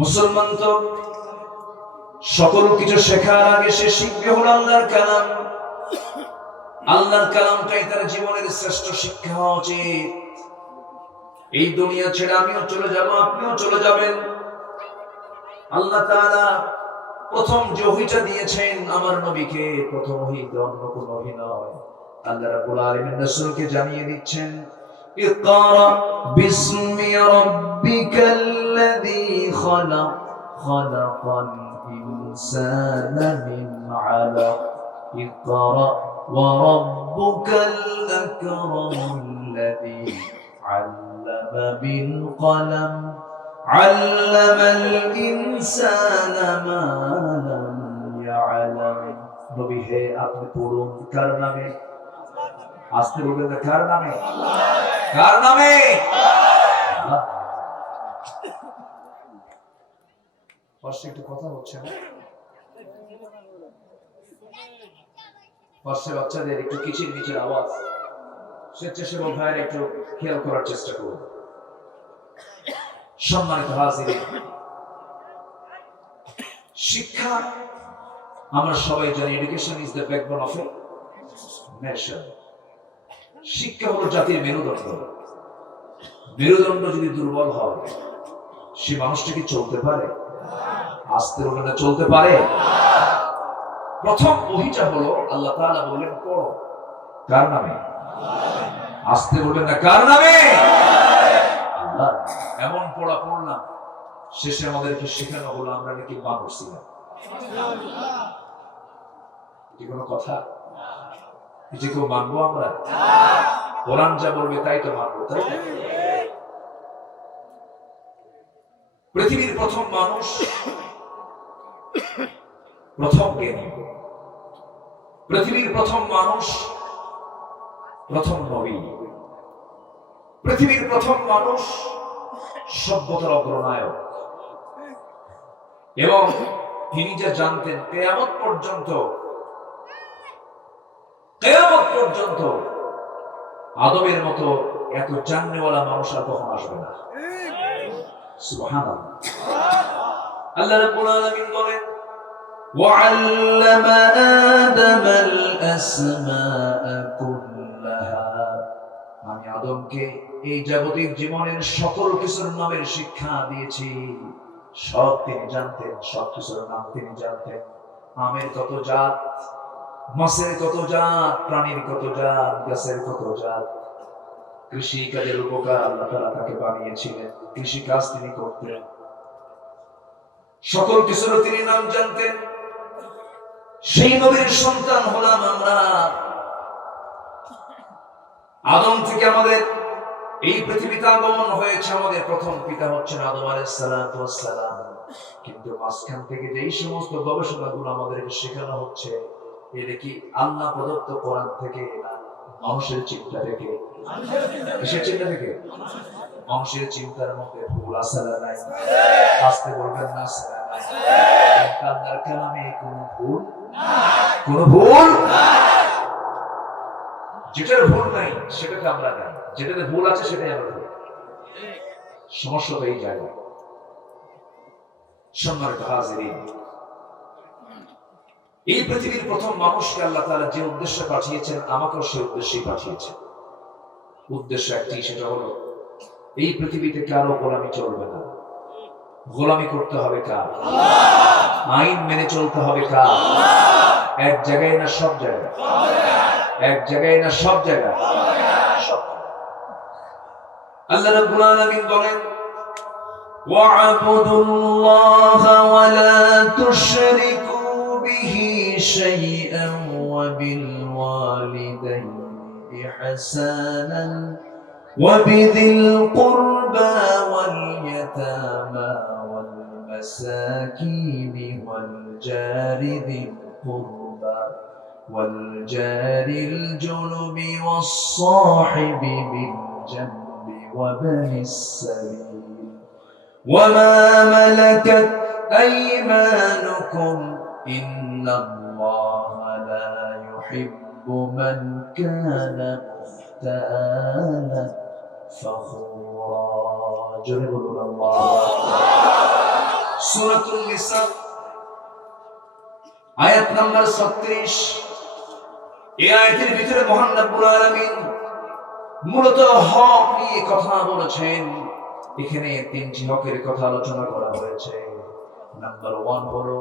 মুসলমান তো সকল কিছু শেখার আগে সে শিখবে হলো আল্লাহর কালাম। আল্লাহর কালামটাই তার জীবনের শ্রেষ্ঠ শিক্ষা হওয়া উচিত। এই দুনিয়া ছেড়ে আমিও চলে যাব, আপনিও চলে যাবেন। আল্লাহ তাআলা প্রথম যে ওহীটা দিয়েছেন আমার নবীকে, প্রথম ওহী অন্য কোনো ওহী নয়। আল্লাহ রাব্বুল আলামিন রাসূলকে জানিয়ে দিচ্ছেন, ইকরা বিসমি রাব্বিকাল্লাযী খালাক খালাকাল ইনসানা মিন আলাক ইকরা ওয়া রাব্বুকাল আকরামুল্লাযী আল্লামা বিল কলম আল্লামাল ইনসানা মা লাম ইয়ালাম। নবী হে, আপনি পড়ুন কার নামে? আসতে বলবেন না, কার নামে? কার নামে? আল্লাহ। পাশে একটু কথা হচ্ছে না? পাশে বাচ্চাদের একটু কিচির মিচির আওয়াজ, স্বেচ্ছাসেবক ভাইয়ের একটু খেয়াল করার চেষ্টা করুন। সম্মানিত হাজিরিন, শিক্ষা আমরা সবাই জানি, education is the backbone of a nation. শিক্ষা হলো জাতির মেরুদণ্ড। মেরুদণ্ড যদি দুর্বল হয়, সে মানুষটা কি চলতে পারে? আসতে বলবে না, চলতে পারে? প্রথম ওহীটা হলো আল্লাহ তাআলা বললেন পড়ো। কার নামে? আসতে বলবেন না, কার নামে? আল্লাহ। এমন পড়া পড়লাম, শেষে আমাদেরকে শেখানো হলো আমরা নাকি মানুষ ছিলাম। এটি কোনো কথা? এটি কেউ মানবো আমরা? কোরআন যা বলবে তাই তো মানবো, তাই না? পৃথিবীর প্রথম মানুষ, প্রথম জ্ঞানী, পৃথিবীর প্রথম মানুষ, প্রথম নবী, পৃথিবীর প্রথম মানুষ, সভ্যতার অগ্রনায়ক। এবং তিনি যা জানতেন, কিয়ামত পর্যন্ত আদমের মতো এত জাননেওয়ালা মানুষ আর কখন আসবে না। সুবহানাল্লাহ। আল্লাহ রাব্বুল আলামিন বলেন, وعلم آدم الأسماء كلها। আমি আদমকে এই জাগতিক জীবনের সকল কিছুর নামের শিক্ষা দিয়েছি। সব তিনি জানতেন, সব কিছুর নাম তিনি জানতেন। আমের কত জাত, মাছের কত জাত, প্রাণীর কত জাত, গাছের কত জাত। কৃষি কাজের উপকার আল্লাহ তাআলা তাকে বানিয়েছিলেন, কৃষি কাজ তিনি করতেন। সকল কিছুর তিনি নাম জানতেন। সেই নবীর সন্তান হলাম আমরা। আদম থেকে আমাদের এই পৃথিবীতে আগমন হয়েছে। আমাদের প্রথম পিতা হচ্ছেন আদম আলাইহিস সালাতু ওয়াস সালাম। কিন্তু মাঝখান থেকে যেই সমস্ত গবেষণাগুলো আমাদেরকে শেখানো হচ্ছে, এটা কি আল্লাহ প্রদত্ত কোরআন থেকে না মানুষের চিন্তা থেকে? কিসের চিন্তা থেকে? মানুষের চিন্তার মধ্যে ভুল আছে না নাই? আসতে বলবেন না, আছে না নাই? আল্লাহর কালামে কোনো ভুল নাই, কোনো ভুল নাই। যেটার ভুল নাই সেটাকে আমরা জানি, যেটাতে ভুল আছে সেটাই আমরা জানি। সমস্যা তো এই জায়গায়। সম্মানিত হাজিরিন, এই পৃথিবীর প্রথম মানুষকে আল্লাহ তাআলা যে উদ্দেশ্যে পাঠিয়েছেন, আমাকেও সেই উদ্দেশ্যেই পাঠিয়েছেন। উদ্দেশ্য একটি, সেটা হলো এই পৃথিবীতে কারো গোলামি চলবে না। গোলামি করতে হবে কার? আইন মেনে চলতে হবে কার? এক জায়গায় না সব জায়গায়? এক জায়গায় না সব জায়গায়? আল্লাহ রাব্বুল আলামিন বলেন, ওয়া'বুদুল্লাহা ওয়া লা তুশরিকু বিহি শাইআন ওয়া বিল ওয়ালিদাইনি ইহসানান ওয়া বিযিল কুরবা ওয়াল ইয়াতামা ওয়াল মাসাকিনি ওয়াল জারি যিল কুরবা ওয়াল জারিল জুনুবি ওয়াস সাহিবি বিল জানবি ওয়া বানিস সাবিল وما ملكت أيمانكم إن الله لا يحب من كان مختالا فخورا. جل الله সূরাতুন নিসা আয়াত নাম্বার 36। এই আয়াতের ভিতরে মহান রব্বুল আলামিন মূলত হক নিয়ে কথা বলেছেন। এখানে তিনটি হকের কথা আলোচনা করা হয়েছে। নাম্বার 1 হলো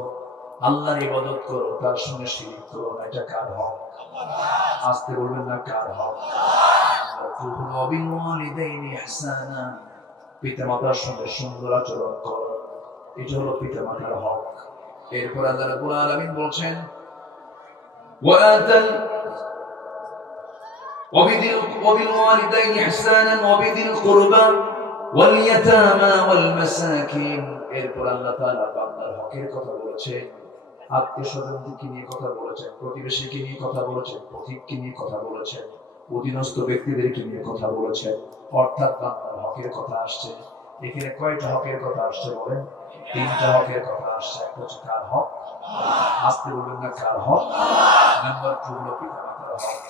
আল্লাহর ইবাদত করো, তার সঙ্গে শিরক করো না। এটা কার হক? আস্তে বলবেন না, কার হক? বিল ওয়ালিদাইনি ইহসানা, পিতামাতার সঙ্গে সুন্দর আচরণ করো, এটা হলো পিতামাতার হক। এরপর আল্লাহ রাব্বুল আলামিন বলছেন ওয়াআতাল وبالوالدين إحسانا وبذي القربى واليتامى والمساكين। এরপর আল্লাহ তাআলা বান্দার হকের কথা বলেছেন, আত্মীয়-স্বজনকে নিয়ে কথা বলেছেন, প্রতিবেশীকে নিয়ে কথা বলেছেন, পথিককে নিয়ে কথা বলেছেন, অধীনস্থ ব্যক্তিদেরকে নিয়ে কথা বলেছেন। অর্থাৎ বান্দার হকের কথা আসছে। এখানে কয়টা হকের কথা আসছে বলেন? তিনটা হকের কথা আসছে। একটা হচ্ছে কার হক? আস্তে বলবেন না, কার হক? নাম্বার 2 হলো পিতামাতার হক,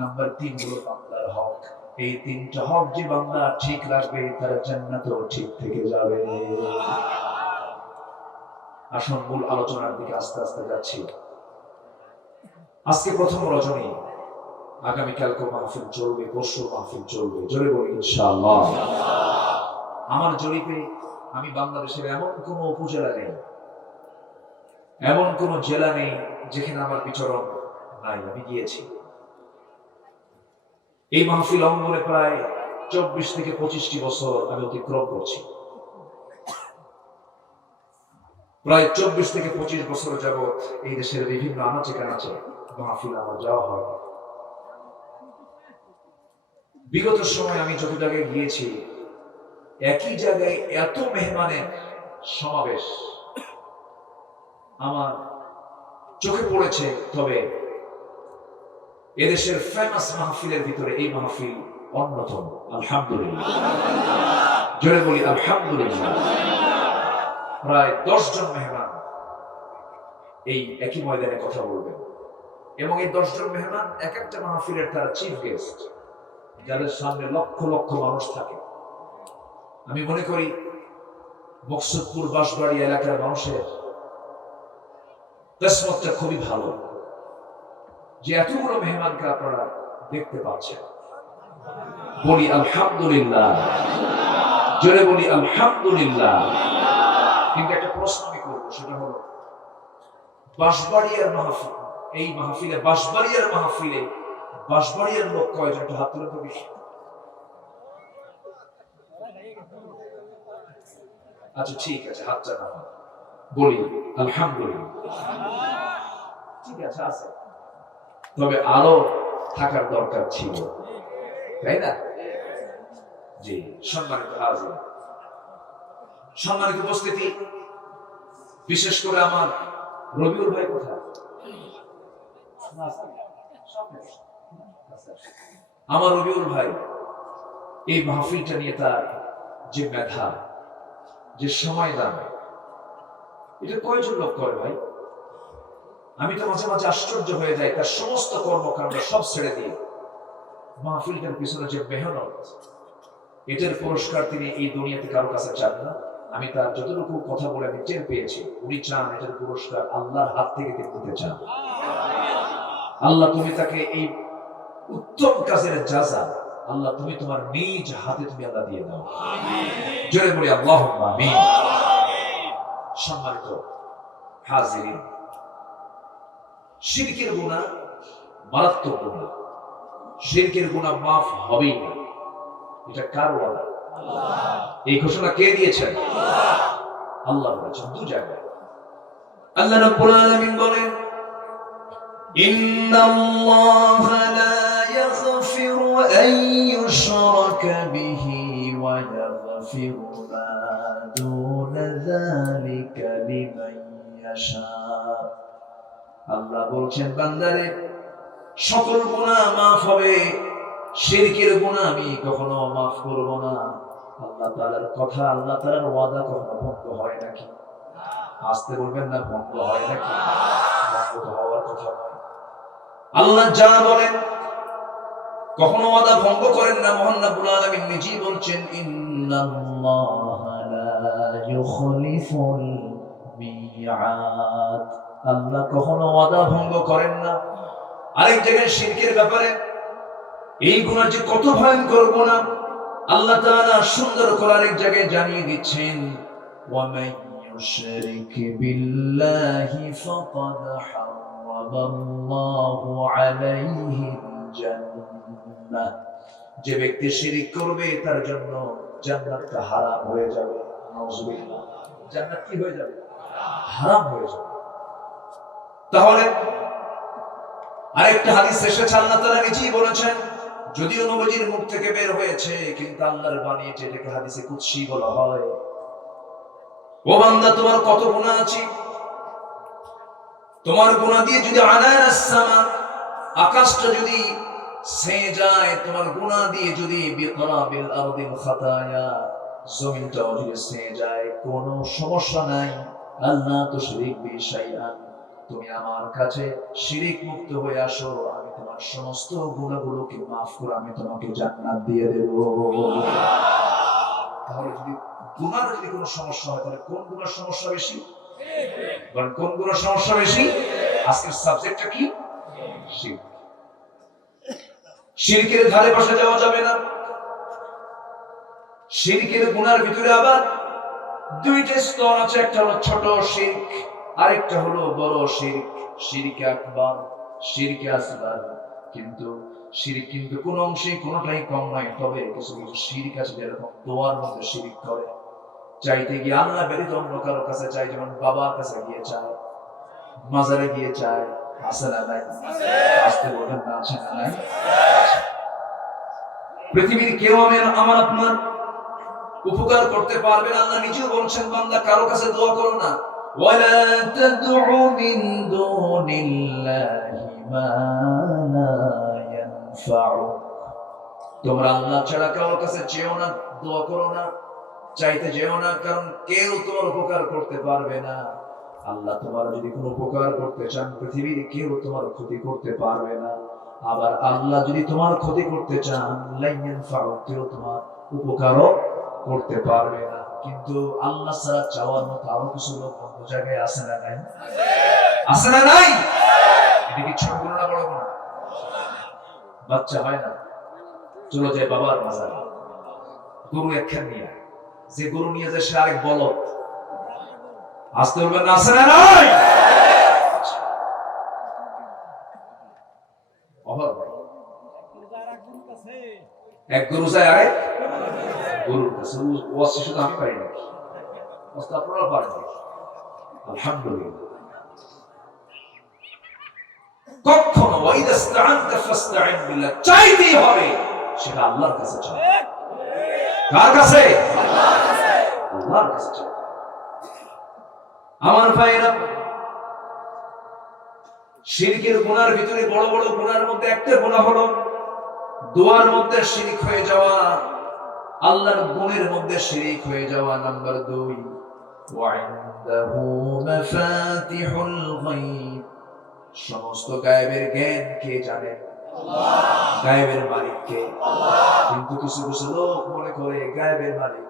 নাম্বার 3 হলো বান্দার হক। এই তিনটা হক যে বান্দা ঠিক রাখবে, তার জান্নাতও ঠিক থেকে যাবে। আসুন মূল আলোচনার দিকে আস্তে আস্তে যাচ্ছি। আজকে প্রথম রজনী, আগামীকালকে মাহফিল চলবে, পরশু মাহফিল চলবে। জোরে বলি ইনশাআল্লাহ। আমার জরিপে আমি বাংলাদেশের এমন কোন উপজেলা নেই, এমন কোন জেলা নেই যেখানে আমার বিচরণ নাই। আমি গিয়েছি। এই মাহফিল অঙ্গনে প্রায় 24 থেকে 25টি বছর আমি অতিক্রম করছি। প্রায় 24 থেকে 25 বছর যাবৎ এই দেশের বিভিন্ন আনাচে কানাচে মাহফিল আমার যাওয়া হয়। বিগত সময় আমি যত জায়গায় গিয়েছি, একই জায়গায় এত মেহমানের সমাবেশ আমার চোখে পড়েছে। তবে এদেশের ফেমাস মাহফিলের ভিতরে এই মাহফিল অন্যতম। আলহামদুলিল্লাহ, জোরে বলি আলহামদুলিল্লাহ। প্রায় 10 জন মেহমান এই একই ময়দানে কথা বলবেন, এবং এই 10 জন মেহমান এক একটা মাহফিলের তারা চিফ গেস্ট, যাদের সামনে লক্ষ লক্ষ মানুষ থাকে। আমি মনে করি মকসুদপুর বাঁশবাড়ি এলাকার মানুষের কিসমতটা খুবই ভালো যে এতগুলো মেহমানকে আপনারা দেখতে পাচ্ছেন। বলি আলহামদুলিল্লাহ, জোরে বলি আলহামদুলিল্লাহ। কিন্তু একটা প্রশ্ন আমি করবো, সেটা হলো বাঁশবাড়িয়ার মাহফিল, এই মাহফিলে বাঁশবাড়িয়ার মাহফিলে বাঁশবাড়িয়ার লোক কয়জন? একটু হাত তুলে তো বেশি। আচ্ছা ঠিক আছে, হাত জানা বলি আলহামদুলিল্লাহ। ঠিক আছে, আছে। তবে আরো থাকার দরকার ছিল, তাই না? জি, সম্মানিত হাজির, সম্মানিত উপস্থিতি, বিশেষ করে আমার রবিউল ভাই কোথায়? আমার রবিউল ভাই এই মাহফিলটা নিয়ে তার যে মেধা, যে সময় দান, এটা কয়জন লোক করে ভাই? আমি তো মাঝে মাঝে আশ্চর্য হয়ে যাই। তার সমস্ত কর্মকাণ্ড সব ছেড়ে দিয়ে মাহফিলটার পিছনে যে মেহনত, এটার পুরস্কার তিনি এই দুনিয়াতে কারো কাছে চান না। আমি তার যতটুকু কথা বলে আমি টের পেয়েছি, উনি চান এটার পুরস্কার আল্লাহর হাত থেকে তিনি দিতে চান। আল্লাহ, তুমি তাকে এই উত্তম কাজের যাজা আল্লাহ তুমি তোমার নিজ হাতে তুমি আল্লাহ দিয়ে দাও। জোরে বলি আল্লাহুম্মা আমিন। সম্মানিত হাজিরিন, শিরকের গুনাহ মারাত্মক গুনাহ। শিরকের গুনাহ মাফ হবেই না। এটা কার ওয়াদা? এই ঘোষণা কে দিয়েছেন? আল্লাহ বলেছেন দু জায়গায়। আল্লাহ রাব্বুল আলামিন বলেন, ইন্নাল্লাহা লা ইয়াগফিরু আন ইউশরাকা বিহি ওয়া ইয়াগফিরু মা দুনা যালিকা লিমান ইয়াশা। আল্লাহ বলছেন, বান্দারে সকল গুনাহ মাফ হবে, শিরকের গুনাহ আমি কখনো মাফ করব না। আল্লাহ তাআলার কথা, আল্লাহ তাআলার ওয়াদা কখনো ভঙ্গ হয় নাকি? আসতে বলবেন না, ভঙ্গ হয় নাকি? ভঙ্গ হওয়ার কথা নয়। আল্লাহ যা বলেন কখনো ওয়াদা ভঙ্গ করেন না। মহান রব্বুল আলামিন নিজেই বলছেন, ইন্নাল্লাহা লা ইউখলিফুল মিআদ। আল্লাহ কখনো ওয়াদা ভঙ্গ করেন না। আরেক জায়গায় শিরকের ব্যাপারে এই গুনাহ যে কত ভয়ঙ্কর গুনাহ আল্লাহ তাআলা সুন্দর করে আরেক জায়গায় জানিয়ে দিচ্ছেন, ওয়া মান ইউশরিক বিল্লাহি ফাকাদ হারামাল্লাহু আলাইহিল জান্নাহ। যে ব্যক্তি শিরক করবে তার জন্য জান্নাতটা হারাম হয়ে যাবে। নাউজুবিল্লাহ। জান্নাত কি হয়ে যাবে? হারাম হয়ে যাবে। তাহলে আরেকটা হাদিস এসেছে, আল্লাহ তাআলা নিজেই বলেছেন, যদিও নবীজির মুখ থেকে বের হয়েছে কিন্তু আল্লাহর বাণী, যেটাকে হাদিসে কুদসি বলা হয়। ও বান্দা, তোমার কত গুনাহ আছে, তোমার গুনাহ দিয়ে যদি আনায়াস সামা, আকাশটা যদি ছেয়ে যায়, তোমার গুনাহ দিয়ে যদি বিকরাবিল আরদিল খাতায়া, জমিনটাও যদি ছেয়ে যায়, কোনো সমস্যা নাই। আল্লাহ তো শিরিক বিশাইআন, তুমি আমার কাছে শিরিক মুক্ত হয়ে আসো, আমি তোমার সমস্ত গুনাহগুলোকে মাফ করে আমি তোমাকে জান্নাত দিয়ে দেব। তাহলে যদি গুনার যদি কোনো সমস্যা হয়, তাহলে কোন গুনার সমস্যা বেশি? কোন গুনার সমস্যা বেশি? আজকের সাবজেক্টটা কি? শিরক। শিরকের ধারে পাশে যাওয়া যাবে না। শিরকের গুনার ভিতরে আবার দুইটা স্তর আছে, একটা হলো ছোট শিরক, আরেকটা হলো বড় শিরক। শিরকে আকবার, শিরকে আসগার। কিন্তু শিরক কিন্তু কোন অংশে কোনটাই কম নয়। তবে কিছু কিছু শিরক আছে যেরকম দোয়ার মধ্যে শিরক করে, চাইতে গিয়ে আল্লাহ ব্যতীত অন্য কারোর কাছে চাই, যেমন বাবার কাছে গিয়ে চায়, মাজারে গিয়ে চায়। আছে না নাই? আসতে বলেন না, আছে না নাই? পৃথিবীর কেউ আমার আপনার উপকার করতে পারবে না। আল্লাহ নিজেও বলছেন, বান্দা কারো কাছে দোয়া করো না। ওয়ালা তাদউ মিন দুনিল্লাহি মা লা ইয়ানফাউ। তোমরা আল্লাহ ছাড়া কারোর কাছে চেও না, দোয়া করো না, চাইতে যেও না, কারণ কেউ তোমার উপকার করতে পারবে না। আল্লাহ তোমার যদি কোনো উপকার করতে চান, পৃথিবীর কেউ তোমার ক্ষতি করতে পারবে না। আবার আল্লাহ যদি তোমার ক্ষতি করতে চান, লা ইয়ানফাউ, কেউ তোমার উপকারও করতে পারবে না। কিন্তু আল্লাহ ছাড়া চাওয়ার মতো আরো কিছু লোক অন্য জায়গায় আছে না নাই? আছে না নাই? এটা কি ছোট গুনাহ না বড় গুনাহ? বাচ্চা হয় না, চলে যায় বাবার মাজারে, গরু একখান নিয়ে, যে গরু নিয়ে যায় সে আরেক বলদ। আসতে বলবেন না, আছে না নাই? এক গরু যায় আরেক গরুর কাছে। ওয়াসি শুধু আমি পারি না, আপনারা পারেন। আলহামদুলিল্লাহ। কখনো ওয়াইদা ইসতাআনতা ফাসতাঈন বিল্লাহ, চাইতেই হবে, সেটা আল্লাহর কাছে চাই। কার কাছে? আল্লাহর কাছে। আল্লাহর কাছে চাই। আমার ভাইরা, শিরকের গুনার ভিতরে বড় বড় গুনার মধ্যে একটা গুনাহ হলো দোয়ার মধ্যে শিরক হয়ে যাওয়া, আল্লাহর গুণের মধ্যে শিরক হয়ে যাওয়া। নাম্বার 2, ওয়া ইনদাহু মাফাতিহুল গায়ব, সমস্ত গায়েবের জ্ঞান কে জানেন? আল্লাহ। গায়েবের মালিক কে? আল্লাহ। কিন্তু কিছু কিছু লোক মনে করে গায়েবের মালিক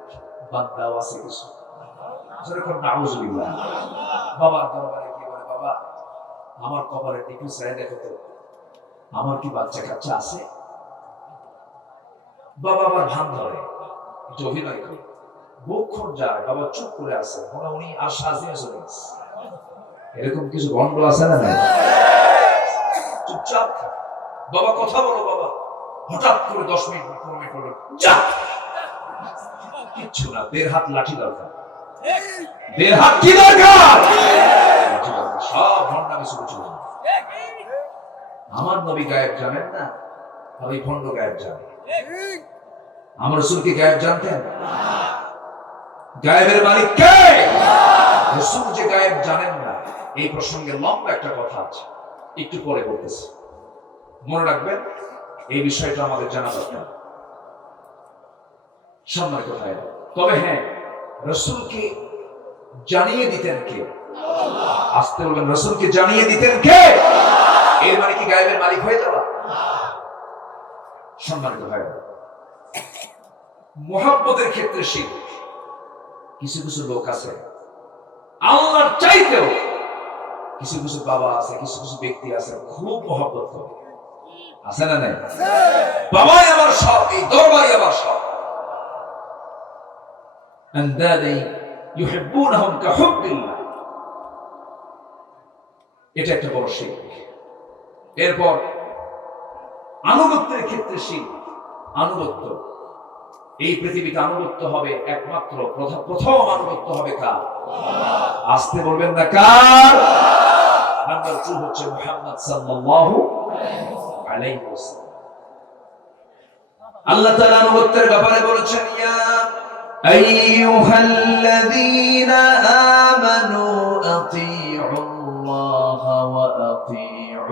বান্দাও আছে কিছু। যেরকম নাউজুবিল্লাহ, বাবার দরবারে কি বলে, বাবা আমার কপালে একটু চাই দেখো তো, আমার কি বাচ্চা কাচ্চা আছে? বাবা আবার ভান ধরে, একটু অভিনয় করে, বহুক্ষণ যায়, বাবা চুপ করে আছে, মনে উনি আর সাজিয়ে চলে গেছে। এরকম কিছু গন্ড আছে না? চুপচাপ বাবা কথা বলো, বাবা হঠাৎ করে 10 মিনিট 15 মিনিট পরে যা, কিচ্ছু না, 1.5 হাত লাঠি দরকার। 1.5 হাত কি দরকার? সব ভণ্ডামি শুরু চলে। আমার নবী গায়েব জানেন না, আর ওই ভণ্ড গায়েব জানে। আমার রাসূল কি গায়েব জানতেন? গায়েবের মালিক কে? রাসূল যে গায়েব জানেন না, এই প্রসঙ্গে লম্বা একটা কথা আছে, একটু পরে বলতেছি, মনে রাখবেন। এই বিষয়টা আমাদের জানা দরকার, সম্মানিত ভাইরা। তবে হ্যাঁ, রাসূলকে জানিয়ে দিতেন কে? আল্লাহ। আসতে বলবেন, রাসূলকে জানিয়ে দিতেন কে? আল্লাহ। এর মানে কি গায়েবের মালিক হয়ে যাওয়া? সম্মানিত ভাইরা, মুহাব্বতের ক্ষেত্রে শিরক। কিছু কিছু লোক আছে আল্লাহর চাইতেও কিছু কিছু বাবা আছে, কিছু কিছু ব্যক্তি আছে খুব মহব্বত করে, আছে না নাই? বাবাই আমার সব, এই দরবারই আমার সব। আন্দাদি ইউহিব্বুনাহুম কাহুব্বিল্লাহ, এটা একটা বড় শিখ। এরপর আনুগত্যের ক্ষেত্রে শিখ, আনুগত্য এই পৃথিবীতে আনুগত্য হবে একমাত্র প্রথম আনুগত্য হবে কার? আসতে বলবেন না কার? নাম্বার 2 হচ্ছে মুহাম্মদ সাল্লাল্লাহু আলাইহি ওয়াসাল্লাম। আল্লাহ তাআলা আনুগত্যের ব্যাপারে বলেছেন, ইয়া আইয়ুহাল্লাযীনা আমানু আতিউল্লাহা ওয়া আতিউর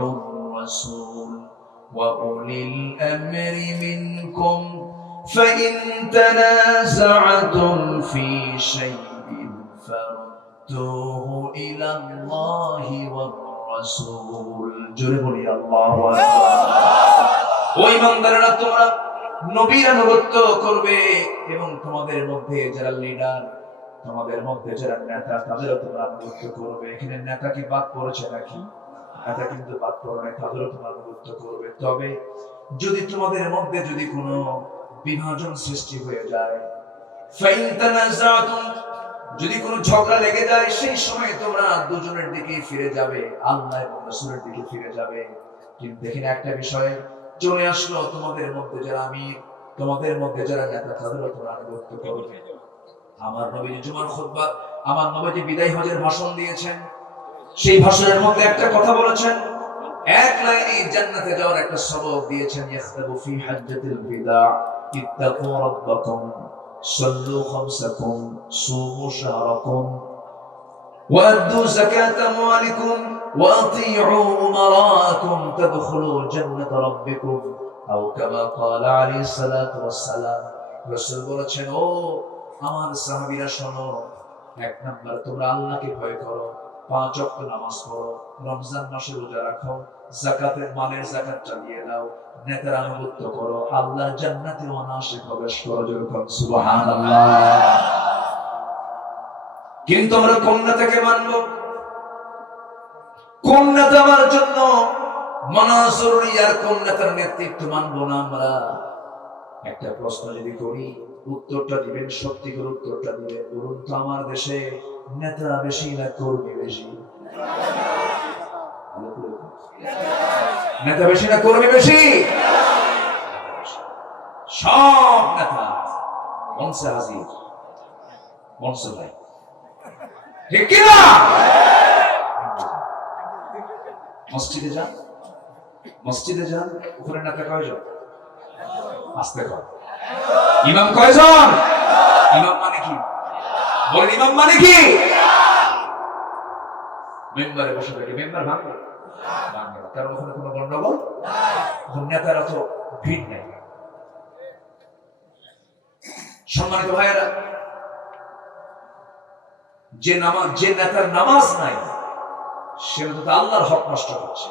রাসূল ওয়া উলিল আমরি মিনকুম فإن تنازعتم في شيء فردوه إلى الله والرسول জোরে বলি আল্লাহু আকবার। ওই ইমানদাররা তোমরা নবীর আনুগত্য করবে এবং তোমাদের মধ্যে যারা লিডার, তোমাদের মধ্যে যারা নেতা, তাদেরও তোমরা আনুগত্য করবে। এখানে নেতা কি বাদ পড়েছে নাকি? নেতা কিন্তু বাদ পড়ে না, তাদেরও তোমরা আনুগত্য করবে। তবে যদি তোমাদের মধ্যে যদি কোনো বিভাজন সৃষ্টি হয়ে যায়, ফাইন তানাযাতুম, যদি কোনো ঝগড়া লেগে যায়, সেই সময় তোমরা দুজনের দিকে ফিরে যাবে, আল্লাহ এবং রাসূলের দিকে ফিরে যাবে। কিন্তু এখানে একটা বিষয় চলে আসলো, তোমাদের মধ্যে যারা আমির, তোমাদের মধ্যে যারা নেতা, তাদেরও তোমরা আনুগত্য করবে। আমার নবী জুমার খুতবা, আমার নবী বিদায় হজের ভাষণ দিয়েছেন, সেই ভাষণের মধ্যে একটা কথা বলেছেন, এক লাইনে জান্নাতে যাওয়ার একটা সবক দিয়েছেন, ইখতাবু ফি হাজ্জাতিল বিদা ইত্তাকু রাব্বাকুম সাল্লু খামসাকুম সুমু শাহরাকুম ওয়াদ্দু যাকাত আমওয়ালিকুম ওয়াতিউ উমারাকুম তাদখুলু জান্নাত রাব্বিকুম আও কামা ক্বালা আলাইহিস সালাতু ওয়াস সালাম। রাসূল বলেছেন, ও আমার সাহাবীরা শোনো, এক নাম্বার তোমরা আল্লাহকে ভয় করো, 5 ওয়াক্ত নামাজ পড়ো, রমজান মাসে রোজা রাখো, যাকাতের মালের যাকাত চালিয়ে দাও, নেতার আনুগত্য করো, আল্লাহর জান্নাতে অনায়াসে প্রবেশ করো। যেরকম সুবহানাল্লাহ। কিন্তু আমরা কোন নেতাকে মানবো? কোন নেতা আমার জন্য মানা জরুরি আর কোন নেতার নেতৃত্ব মানবো না আমরা? একটা প্রশ্ন যদি করি, উত্তরটা দিবেন, সত্যি করে উত্তরটা দিবেন। বলুন তো, আমার দেশে নেতা বেশি না কর্মী বেশি? নেতা বেশি না কর্মী বেশি? সব নেতা মঞ্চে হাজির, মঞ্চে নাই, ঠিক কিনা? মসজিদে যান, মসজিদে যান, ওখানে নেতা কয়জন? আসতে কর। ইমাম কয়জন? ইমাম মানে কি? বলেন, ইমাম মানে কি? মেম্বারে বসে থাকে, মেম্বার ভাঙবে ভাঙবে না, কারণ ওখানে কোনো গন্ডগোল, নেতারা তো ভিড় নেই। সম্মানিত ভাইয়েরা, যে নেতার নামাজ নাই, সে তো আল্লাহর হক নষ্ট করছে,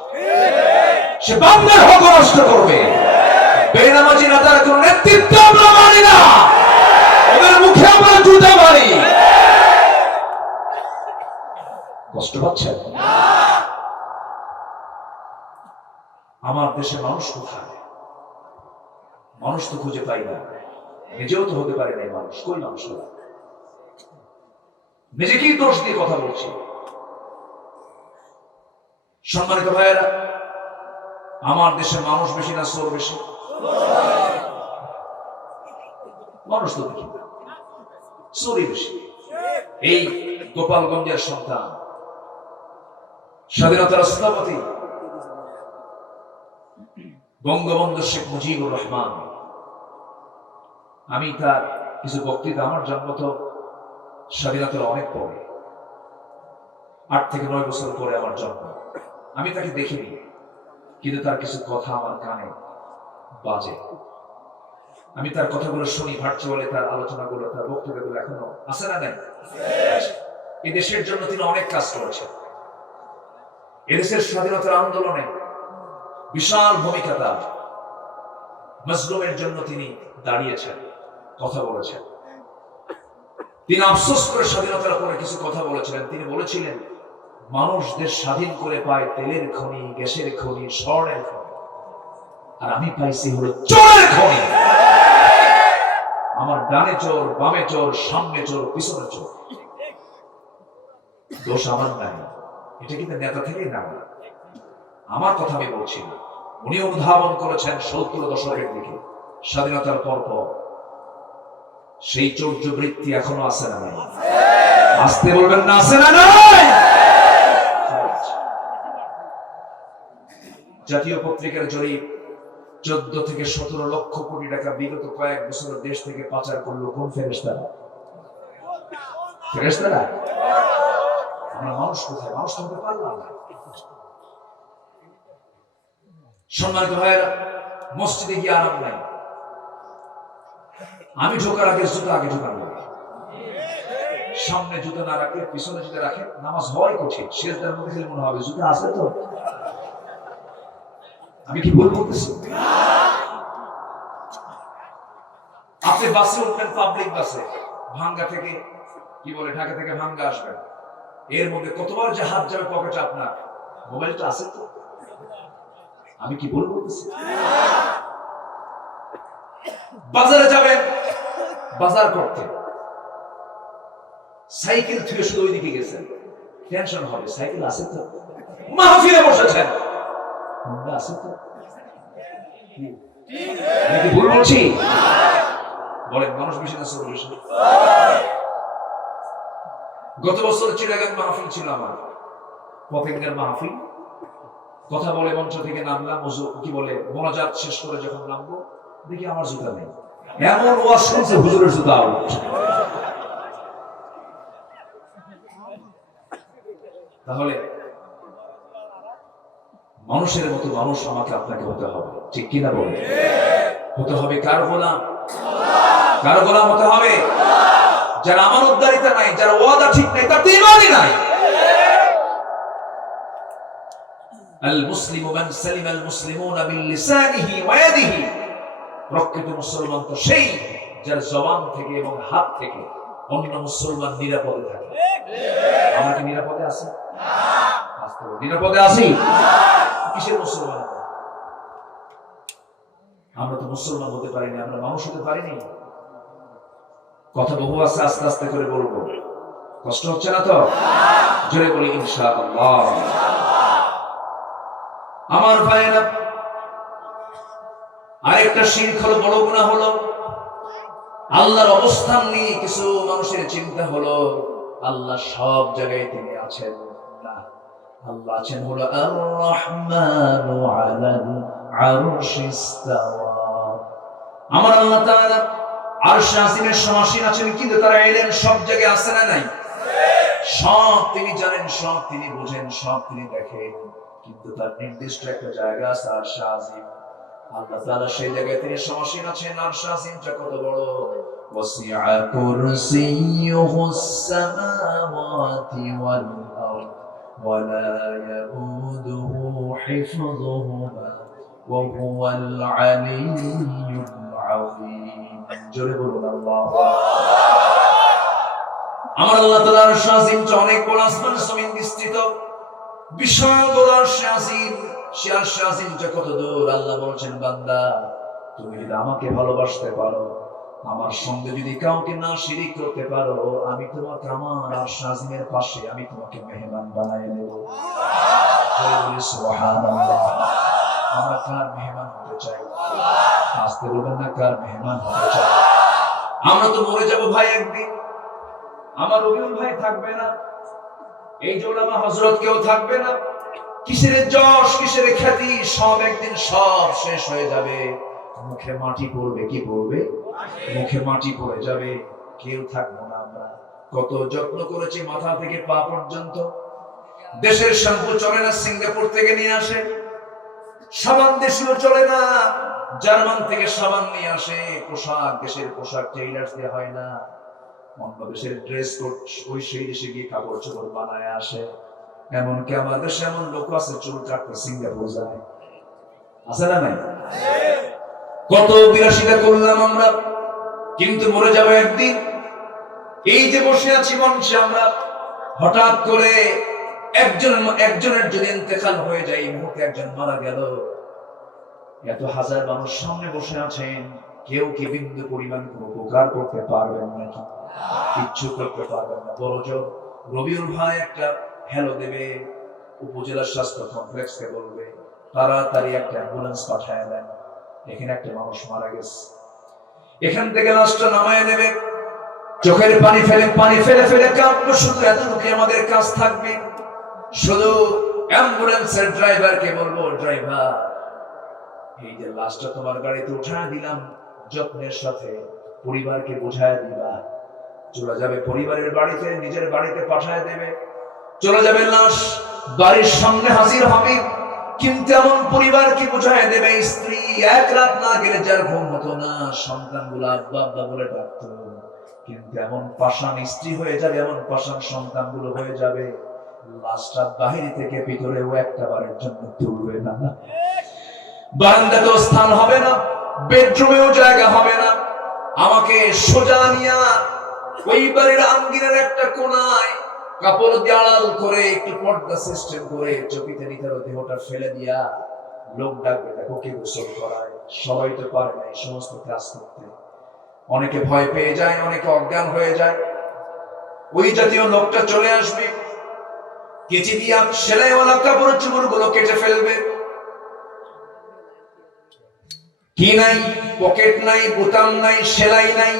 সে বান্দার হক নষ্ট করবে। বেনামাজি নেতার কোন নেতৃত্ব আমরা মানি না, ওদের মুখে আমরা জুতা মারি। কষ্ট পাচ্ছেন? আমার দেশের মানুষ কোথায়? মানুষ তো খুঁজে পাই না, নিজেও তো হতে পারে নাই মানুষ। কই মানুষ? নিজেকেই দোষ দিয়ে কথা বলছি। সম্মানিত ভাইয়েরা, আমার দেশের মানুষ বেশি না চোর বেশি? মানুষ তো দেখি না, চোরই বেশি। এই গোপালগঞ্জের সন্তান, স্বাধীনতার স্থপতি বঙ্গবন্ধু শেখ মুজিবুর রহমান, আমি তার কিছু বক্তৃতা, আমার জন্ম তো স্বাধীনতার অনেক পরে, 8 থেকে 9 বছর পরে আমার জন্ম। আমি তাকে দেখিনি, কিন্তু তার কিছু কথা আমার কানে বাজে। আমি তার কথাগুলো শুনি, ভার্চুয়ালে তার আলোচনাগুলো, তার বক্তৃতাগুলো এখনো আছে না নাই? এই দেশের জন্য তিনি অনেক কাজ করেছেন। এদেশের স্বাধীনতার আন্দোলনে বিশাল ভূমিকা তার। মজলুমের জন্য তিনি দাঁড়িয়েছেন, কথা বলেছেন। তিনি আফসোস করে স্বাধীনতার পরে কিছু কথা বলেছিলেন। তিনি বলেছিলেন, মানুষ দেশ স্বাধীন করে পায় তেলের খনি, গ্যাসের খনি, স্বর্ণের খনি, আর আমি পাইছি হলো চোরের খনি। আমার ডানে চোর, বামে চোর, সামনে চোর, পিছনে চোর। দোষ আমার নাই, এটা কিন্তু নেতা থেকেই না, আমার কথা আমি বলছি না। উনি অনুধাবন করেছেন 70 দশকের দিকে, স্বাধীনতার পর পর। সেই চৌর্য বৃত্তি এখনো আছে না নাই? আসতে বলবেন না, আছে না নাই? জাতীয় পত্রিকার জরিপ, 14 থেকে 17 লক্ষ কোটি টাকা বিগত কয়েক বছর দেশ থেকে পাচার করলো কোন ফেরেশতারা? ফেরেশতারা? আমরা মানুষ কোথায়? মানুষ তো হতে পারলাম না। সম্মানিত ভাইয়েরা, মসজিদে গিয়ে আরাম নাই। আমি ঢোকার আগে জুতা আগে ঢোকানো, সামনে জুতা না রাখলে পিছনে জুতা রাখে, নামাজ হয় কঠিন। সিজদার মধ্যে গেলে মনে হবে জুতা আছে তো। আমি কি ভুল বলতেছি? আপনি বাসে উঠবেন, পাবলিক বাসে, ভাঙ্গা থেকে, কি বলে, ঢাকা থেকে ভাঙ্গা আসবেন, এর মধ্যে কতবার যে হাত যাবে পকেটে, আপনার মোবাইলটা আছে তো। আমি কি ভুল বলতেছি? বাজারে যাবেন, বাজার করতে, সাইকেল থুয়ে শুধু ওইদিকে গেছেন, টেনশন হবে, সাইকেল আছে তো। মাহফিলে বসেছেন, আছে তো। আমি কি ভুল বলছি? বলেন, মানুষ বেশি না চোর বেশি? গত বছর চিটাগাং মাহফিল ছিল আমার, পতেঙ্গার মাহফিল। কথা বলে মঞ্চ থেকে নামলাম, কি বলে, মোনাজাত শেষ করে যখন নামবো, দেখি আমার জুতা নেই। এমন ওয়াজ শুনছে, হুজুরের জুতা আউট। তাহলে মানুষের মতো মানুষ আমাকে আপনাকে হতে হবে, ঠিক কিনা বলে? হতে হবে কার গোলাম? কার গোলাম হতে হবে? যারা আমানতদারিতা নাই, যারা ওয়াদা ঠিক নাই, তার ঈমানই নাই। আল মুসলিমু মান সালিমাল মুসলিমুনা মিন লিসানিহি ওয়া ইয়াদিহি। প্রকৃত মুসলমান তো সেই যার জবান থেকে এবং হাত থেকে অন্য মুসলমান নিরাপদে থাকে। আমরা কি নিরাপদে আছি? নিরাপদে আছি? কিসের মুসলমান? আমরা তো মুসলমান হতে পারিনি, আমরা মানুষ হতে পারিনি। কথা বহু আছে, আস্তে আস্তে করে বলবো, কষ্ট হচ্ছে না তো? জোরে বলি ইনশাআল্লাহ। আমার ভাইয়েরা, আরেকটা শিরক হলো, বড় গুনাহ হলো, আল্লাহর অবস্থান নিয়ে কিছু মানুষের চিন্তা হলো আল্লাহ সব জায়গায় তিনি আছেন। না, আল্লাহ আছেন হলো আর রহমানু আলাল আরশিস তাওয়া। আমার আল্লাহ তাআলা আরশ আসিমের সমাসীন আছেন, কিন্তু তার ইলম সব জায়গায় আছে না নাই? সব তিনি জানেন, সব তিনি বুঝেন, সব তিনি দেখেন, কিন্তু তার নির্দিষ্ট একটা জায়গা আছে আরশ আসিম। আল্লাহ তাআলা সেই জায়গায় তিনি সমাসীন আছেন। আরশ আসিমটা কত বড়! ওয়াসিআ কুরসিয়ুহুস সামাওয়াতি ওয়াল আরদ ওয়া লা ইয়াউদুহু হিফযুহুমা ওয়া হুয়াল আলিয়্যুল আযীম। জোরে বলুন আল্লাহু আকবার। আমার আল্লাহ তাআলা আরশ আসিমটা অনেক বড়, আসমান জমিন বিস্তৃত, বিশাল বড় আরশ আসিম। সে আরশ আসিমটা কত দূর! আল্লাহ বলছেন, বান্দা, তুমি যদি আমাকে ভালোবাসতে পারো, আমার সঙ্গে যদি কাউকে না শিরিক করতে পারো, আমি তোমাকে আমার আরশ আসিমের পাশে আমি তোমাকে মেহমান বানায় নেব। সুবহানাল্লাহ। আমরা কার মেহমান হতে চাই? আসতে বলবেন না, কার মেহমান হতে চাই? আমরা তো মরে যাব ভাই একদিন। আমার রবিউল ভাই থাকবে না, এই যে ওলামা হযরত কেউ থাকবে না। কিসের যশ, কিসের খ্যাতি, সব একদিন সব শেষ হয়ে যাবে। মুখে মাটি পড়বে। কি পড়বে? মুখে মাটি পড়ে যাবে, কেউ থাকবো না আমরা। কত যত্ন করেছি মাথা থেকে পা পর্যন্ত। দেশের শ্যাম্পু চলে না, সিঙ্গাপুর থেকে নিয়ে আসে। সাবান দেশীয় চলে না, জার্মান থেকে সাবান নিয়ে আসে। পোশাক দেশের পোশাক টেইলার্স দিয়ে হয় না, অন্য দেশের ড্রেস কোড ওই সেই দেশে গিয়ে কাপড় চোপড় বানায় আসে। এমনকি আমাদের দেশে এমন লোক আছে চুল কাটতে সিঙ্গাপুর যায়, আছে না নাই? কত বিলাসিতা করলাম আমরা, কিন্তু মরে যাবো একদিন। এই যে বসে আছি মঞ্চে আমরা, হঠাৎ করে একজনের যদি ইন্তেকাল হয়ে যায়, এই মুহূর্তে একজন মারা গেল, এত হাজার মানুষ সামনে বসে আছেন, কেউ কি বিন্দু পরিমাণ কোনো উপকার করতে পারবেন নাকি? কিচ্ছু করতে পারবেন না। বড়জোর রবিউল ভাই একটা হ্যালো দেবে, উপজেলা স্বাস্থ্য কমপ্লেক্সকে বলবে তাড়াতাড়ি একটা অ্যাম্বুলেন্স পাঠায় দেন, এখানে একটা মানুষ মারা গেছে, এখান থেকে লাশটা নামায় নেবে। চোখের পানি ফেলে ফেলে কাঁদবো, শুধু এতটুকু আমাদের কাজ থাকবে। শুধু অ্যাম্বুলেন্সের ড্রাইভারকে বলবো, ড্রাইভার এই যে লাশটা তোমার গাড়িতে উঠায় দিলাম, যত্নের সাথে পরিবারকে বুঝায় দিবা, চলে যাবে পরিবারের বাড়িতে, নিজের বাড়িতে পাঠায় দেবে, চলে যাবে লাশ বাড়ির সামনে হাজির হবে। কিন্তু এমন পরিবারকে বুঝায় দেবে, স্ত্রী এক রাত না গেলে যার ঘুম হতো না, সন্তানগুলো আব্বা আব্বা বলে ডাকতো, কিন্তু এমন পাষাণ স্ত্রী হয়ে যাবে, এমন পাষাণ সন্তানগুলো হয়ে যাবে, লাশটা বাহির থেকে ভিতরেও একটা বারের জন্য তুলবে না। বারান্দাতেও স্থান হবে না, বেডরুমেও জায়গা হবে না। আমাকে সোজা নিয়া ওই বাড়ির আঙ্গিনার একটা কোনায় কাপড় দিয়ে আড়াল করে একটু পর্দা সিস্টেম করে চকিতে নিতার দেহটা ফেলে দিয়া লোক ডাকবে, দেখো কে গোসল করায়। সবাই তো পারে না এই সমস্ত কাজ করতে, অনেকে ভয় পেয়ে যায়, অনেকে অজ্ঞান হয়ে যায়। ওই জাতীয় লোকটা চলে আসবে, কেচি দিয়া সেলাইওয়ালা কাপড় চোপড় গুলো কেটে ফেলবে। কি নাই, পকেট নাই, বোতাম নাই, সেলাই নাই,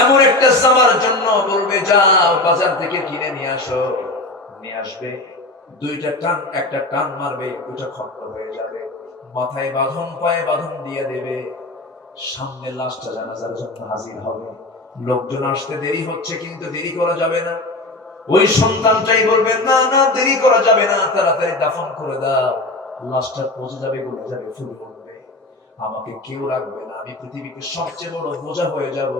এমন একটা জামার জন্য বলবে যাও বাজার থেকে কিনে নিয়ে আসো, নিয়ে আসবে, দুইটা টান, একটা টান মারবে, দুইটা খন্ড হয়ে যাবে, মাথায় বাঁধন, পায়ে বাঁধন দিয়ে দেবে, সামনে লাশটা জানাজার জন্য হাজির হবে। লোকজন আসতে দেরি হচ্ছে, কিন্তু দেরি করা যাবে না। ওই সন্তানটাই বলবে না না দেরি করা যাবে না, তাড়াতাড়ি দাফন করে দাও, লাশটা পচে যাবে, গলে যাবে, ফুলে উঠবে, আমাকে কেউ রাখবে না, আমি পৃথিবীতে সবচেয়ে বড় বোঝা হয়ে যাব,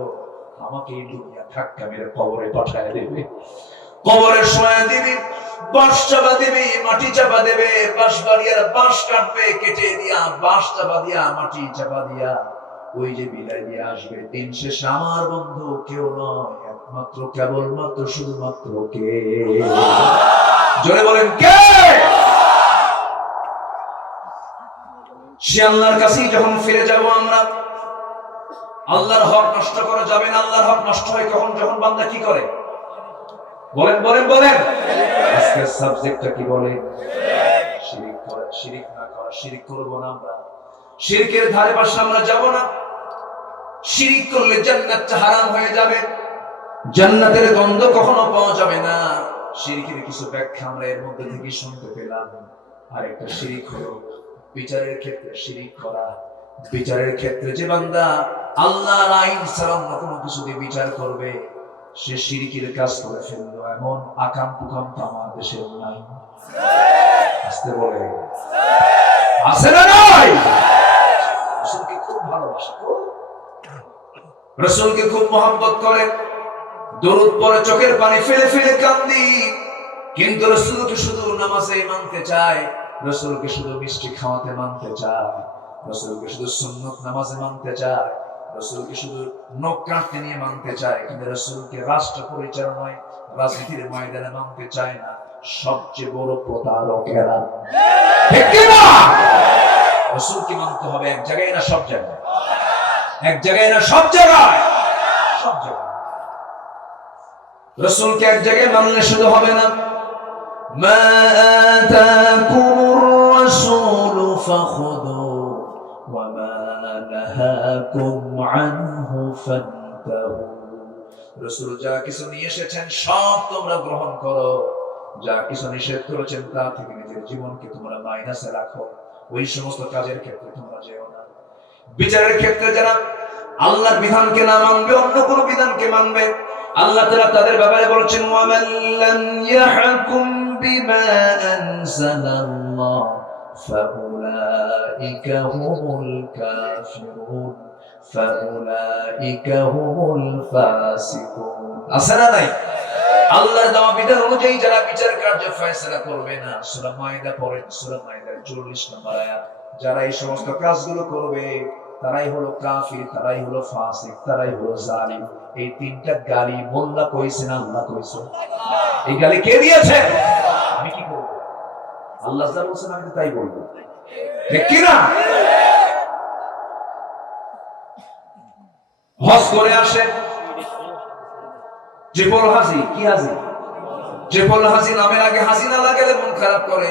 আমাকে এই দুনিয়া ধাক্কা মেরে কবরে পাঠায় দেবে। কবরে শোয়া দিবি, বাঁশ চাপা দিবি, মাটি চাপা দেবে, বাঁশ বাড়িয়ার বাঁশ কাটবে, কেটে দিয়া বাঁশ চাপা দিয়া মাটি চাপা দিয়া ওই যে বিদায় দিয়ে আসবে। দিন শেষে আমার বন্ধু কেউ নয়, একমাত্র কেবলমাত্র শুধুমাত্র কে? জোরে বলেন কে? সে আল্লাহর কাছেই যখন ফিরে যাব আমরা, আল্লাহর হক নষ্ট করা যাবে না। আল্লাহর হক নষ্ট হয় কখন? যখন বান্দা কি করে? বলেন বলেন বলেন। আজকের সাবজেক্টটা কি বলে? শিরিক করা। শিরিক না করা, শিরিক করব না আমরা, শিরকের ধারে পাশে আমরা যাব না। শিরিক করলে জান্নাতটা হারাম হয়ে যাবে, জান্নাতের গন্ধ কখনো পাওয়া যাবে না। শিরকের কিছু ব্যাখ্যা আমরা এর মধ্যে থেকে শুনতে পেলাম। আর একটা শিরিক হলো বিচারের ক্ষেত্রে শিরিক করা। বিচারের ক্ষেত্রে যে বান্দা আল্লাহর আইন ছাড়া অন্য কোনো কিছু দিয়ে বিচার করবে, সে শিরকের কাজ করে ফেললো। এমন আকাম কুকাম তো আমার দেশে নাই। আসতে বলে আছে না নাই? রাসূলকে খুব ভালোবাসে, রাসূলকে খুব মহব্বত করে, দরুদ পড়ে, চোখের পানি ফেলে ফেলে কান্দি। কিন্তু রাসূলকে শুধু নামাজে মানতে চায়, রাসূলকে শুধু মিষ্টি খাওয়াতে মানতে চায়, রাসূলকে শুধু সুন্নত নামাজে মানতে চায়, রাসূলকে শুধু নখ কাটতে নিয়ে মানতে চায়, কিন্তু রাসূলকে রাষ্ট্র পরিচালনায়, রাজনীতির ময়দানে মানতে চায় না। সবচেয়ে বড় প্রতারক এরা, ঠিক কি না? রাসূলকে মানতে হবে এক জায়গায় না সব জায়গায়? এক জায়গায় না সব জায়গায়? সব জায়গায়। রাসূলকে এক জায়গায় মানলে শুধু হবে না। মা আতাকুমুর রাসূলু ফাখুযু ওয়া মা নাহাকুম আনহু ফান্তাহু। রাসূল যা কিছু নিয়ে এসেছেন সব তোমরা গ্রহণ করো, যা কিছু নিষেধ করেছেন তা থেকে নিজের জীবনকে তোমরা মাইনাসে রাখো, ওই সমস্ত কাজের ক্ষেত্রে তোমরা যেও না। বিচারের ক্ষেত্রে যারা আল্লাহর বিধানকে না মানবে, অন্য কোন বিধানকে মানবে, আল্লাহ তাআলা তাদের ব্যাপারে বলেছেন ওয়া মান লাম ইয়াহকুম বিমা আনজালাল্লাহ ফাউলাইকা হুমুল কাফিরুন ফাউলাইকা হুমুল ফাসিকুন। আছে না নাই? আল্লাহর দেওয়া বিধান অনুযায়ী যারা বিচার কার্য ফয়সালা করবে না, সূরা মাইদা পড়েন, সূরা মাইদার ৪০ নম্বর আয়াত, যারা এই সমস্ত কাজগুলো করবে তারাই হলো কাফির, তারাই হলো ফাসিক, তারাই হলো জালিম। এই তিনটা গালি মোল্লা কইছে না আল্লাহ কইছে? এই গালি কে দিয়েছে? আমি কি করব? আল্লাহ যা বলছেন আমি তাই বলবো, ঠিক কি না? হজ করে আসে ট্রিপল হাজি, কি হাজি? ট্রিপল হাজি নামের আগে হাজি না লাগালে মন খারাপ করে।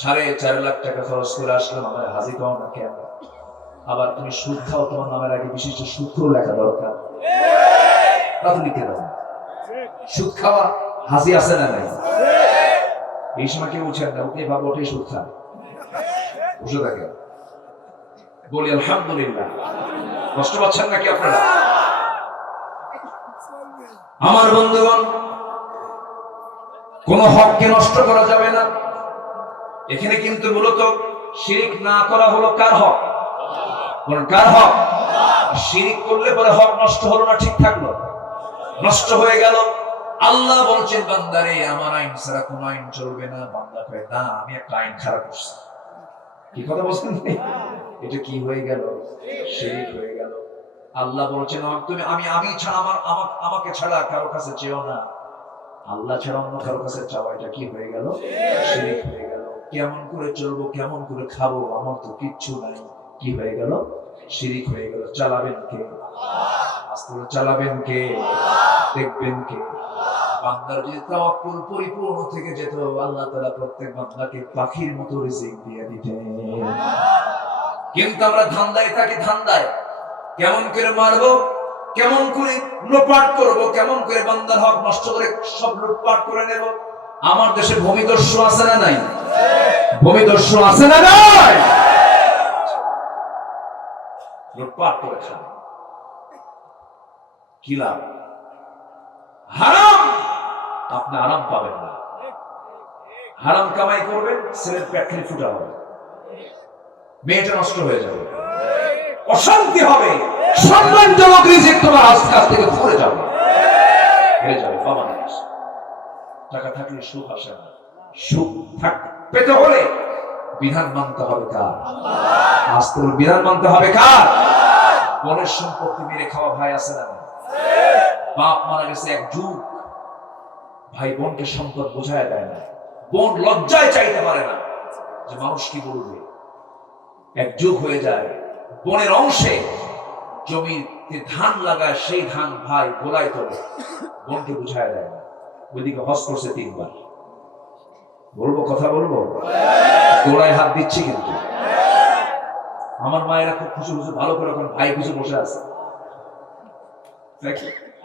4.5 লাখ টাকা খরচ করে আসলাম, আমার হাজি পাও না কেন? আবার তুমি সুদ খাও, তোমার নামের আগে বিশিষ্ট সূত্র লেখা দরকার, তা তুমি লিখে দাও। সুদ খাওয়া হাজি আছে না নাই? এই সময় কেউ উঠেন না, উঠে ভাবো ওটাই সুদ খায়, বসে থাকে। বলি আলহামদুলিল্লাহ। কষ্ট পাচ্ছেন নাকি আপনারা? আমার বন্ধুগণ, কোন হককে নষ্ট করা যাবে না। এখানে কিন্তু মূলত শিরিক না করা হলো কার হক? কার হক? শিরিক করলে পরে হক নষ্ট হলো না ঠিক থাকলো? নষ্ট হয়ে গেল। আল্লাহ বলছেন বান্দারে আমার আইন ছাড়া কোন আইন চলবে না। বান্দা কয় না, আমি একটা আইন খারাপ করছি। কি কথা বলছেন? এটা কি হয়ে গেল? শিরিক হয়ে গেল। আল্লাহ বলছেন তুমি আমি ছাড়া আমাকে ছাড়া কারো কাছে চেও না। আল্লাহ ছাড়া অন্য কারো কাছে চাওয়া এটা কি হয়ে গেল? শিরিক হয়ে গেল। কেমন করে চলবো, কেমন করে খাবো, আমার তো কিচ্ছু নাই, কি হয়ে গেল? শিরিক হয়ে গেল। চালাবেন কে? আস্তে চালাবেন কে? দেখবেন কে? বান্দার যদি তাওয়াক্কুল পরিপূর্ণ থেকে যেত, আল্লাহ তাআলা প্রত্যেক বান্দাকে পাখির মতো রিজিক দিয়ে দিতেন। কিন্তু আমরা ধান্দায় থাকি, ধান্দায় কেমন করে মারবো, কেমন করে লুটপাট করবো, কেমন করে বান্দার হক নষ্ট করে সব লুটপাট করে নেব। আমার দেশে ভূমিদস্যু আছে না নাই? ভূমিদস্যু আছে না নাই? লুটপাট করে খান, কি লাভ? হারাম, আপনি আরাম পাবেন না। হারাম কামাই করবেন, ছেলের পেট খালি ফুটা হবে, মেয়েটা নষ্ট হয়ে যাবে, অশান্তি হবে, সম্মানজনক রিজিক তোমার কাছ থেকে পড়ে যাবে, হয়ে যাবে। টাকা থাকলে সুখ আসে না। সুখ পেতে হলে বিধান মানতে হবে কার? আস্তে বিধান মানতে হবে কার? বোনের সম্পত্তি মেরে খাওয়া ভাই আছে না? বাপ মারা গেছে এক যুগ, ভাই বোনকে সম্পদ বোঝায় দেয় না। বোন লজ্জায় চাইতে পারে না যে মানুষ কি বলবে। এক যুগ হয়ে যায়, বোনের অংশে জমিতে ধান লাগায়, সেই ধান ভাই গোলায় তোলে, বোনকে বুঝায় দেয় না। ওইদিকে হজ করছে 3 বার। বলবো, কথা বলবো, গোলায় হাত দিচ্ছি। কিন্তু আমার মায়েরা খুব খুশি খুশি, ভালো করে এখন ভাই খুশি বসে আছে।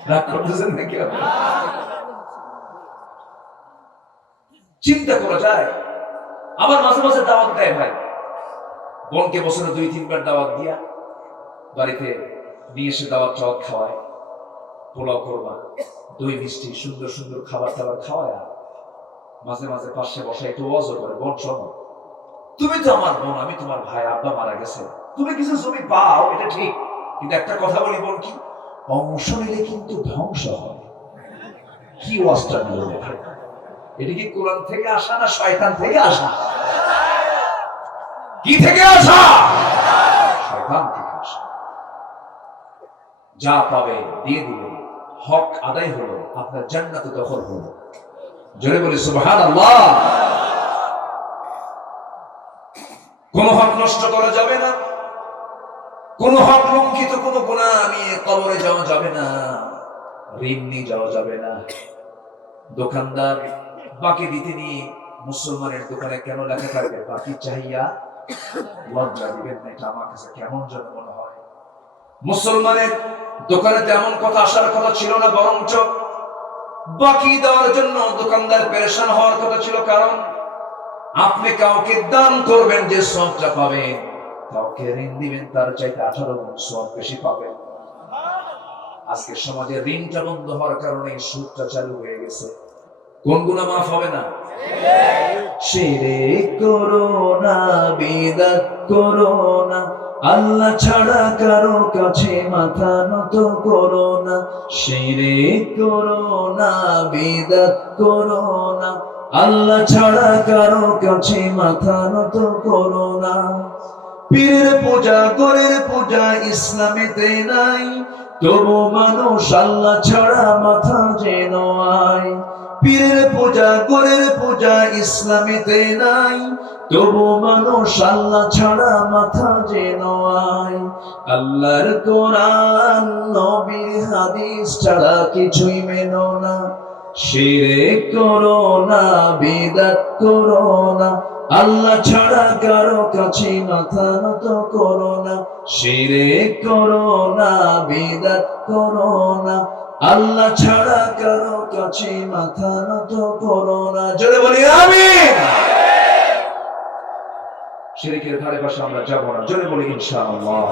রাগ করতেছেন নাকি? চিন্তা করা যায়। আবার মাঝে মাঝে দাওয়াত দেয় ভাই, বোনকে বছরে 2-3 বার দাওয়াত দিয়া বাড়িতে নিয়ে এসে দাওয়াত খাওয়ায়, পোলাও করবা, দই মিষ্টি সুন্দর সুন্দর খাবার দাবার খাওয়ায়। মাঝে মাঝে পাশে বসে একটু ওয়াজ করে, বোন শোনো, তুমি তো আমার বোন, আমি তোমার ভাই, আব্বা মারা গেছে, তুমি কিছু জমি পাও এটা ঠিক, কিন্তু একটা কথা বলি বোন, কি অংশ নিলে কিন্তু ধ্বংস হয়। কি ওয়াজটা নিল? এটা কি কোরআন থেকে আসা না শয়তান থেকে আসা? কি থেকে আসা? শয়তান থেকে আসা। যা পাবে দিয়ে দিবে, হক আদায় হলো, আপনার জান্নাত দখল হলো। জোরে বলি সুবহানাল্লাহ। কোন হক নষ্ট করা যাবে না, কোন হক লঙ্ঘিত, কোন গুনাহ নিয়ে কবরে যাওয়া যাবে না, ঋণ নিয়ে যাওয়া যাবে না। দোকানদার বাকি দিতে নিয়ে মুসলমানের দোকানে কেন লেখা থাকবে বাকি চাহিয়া লজ্জা দিবেন না? এটা আমার কাছে কেমন যেন মনে হয়। মুসলমানের দোকানে তেমন কথা আসার কথা ছিল না, বরঞ্চ বাকি দেওয়ার জন্য দোকানদার পেরেশান হওয়ার কথা ছিল। কারণ আপনি কাউকে দান করবেন, যে সওয়াবটা পাবেন, কাউকে ঋণ দিবেন, তার চাইতে 18 গুণ সওয়াব বেশি পাবেন। আজকে সমাজে ঋণটা বন্ধ হওয়ার কারণে সুদটা চালু হয়ে গেছে। কোন গুনাহ মাফ হবে না? শিরক করো না, বিদআত করো না, আল্লাহ ছাড়া কারো কাছে মাথা নত করো না। শিরক করো না, বিদআত করো না, আল্লাহ ছাড়া কারো কাছে মাথা নত করো না। পীরের পূজা গরের পূজা ইসলামেতে নাই, তবু মানুষ আল্লাহ ছাড়া মাথা যেন আয়। পীরের পূজা গরের পূজা ইসলামেতে নাই, তবু মানুষ আল্লাহ ছাড়া মাথা যেন আয়। আল্লাহর কোরআন নবীর হাদিস ছাড়া কিছুই মেনো না, শিরক করো না, বিদআত করো না, আল্লাহ ছাড়া কারো কাছে মাথা নত করো না। শিরক করো না, বিদআত করো না, আল্লাহ ছাড়া কারো কাছে মাথা নত করো না। জোরে বলি আমিন। শিরকের ধারে পাশে আমরা যাব না। জোরে বলি ইনশাআল্লাহ।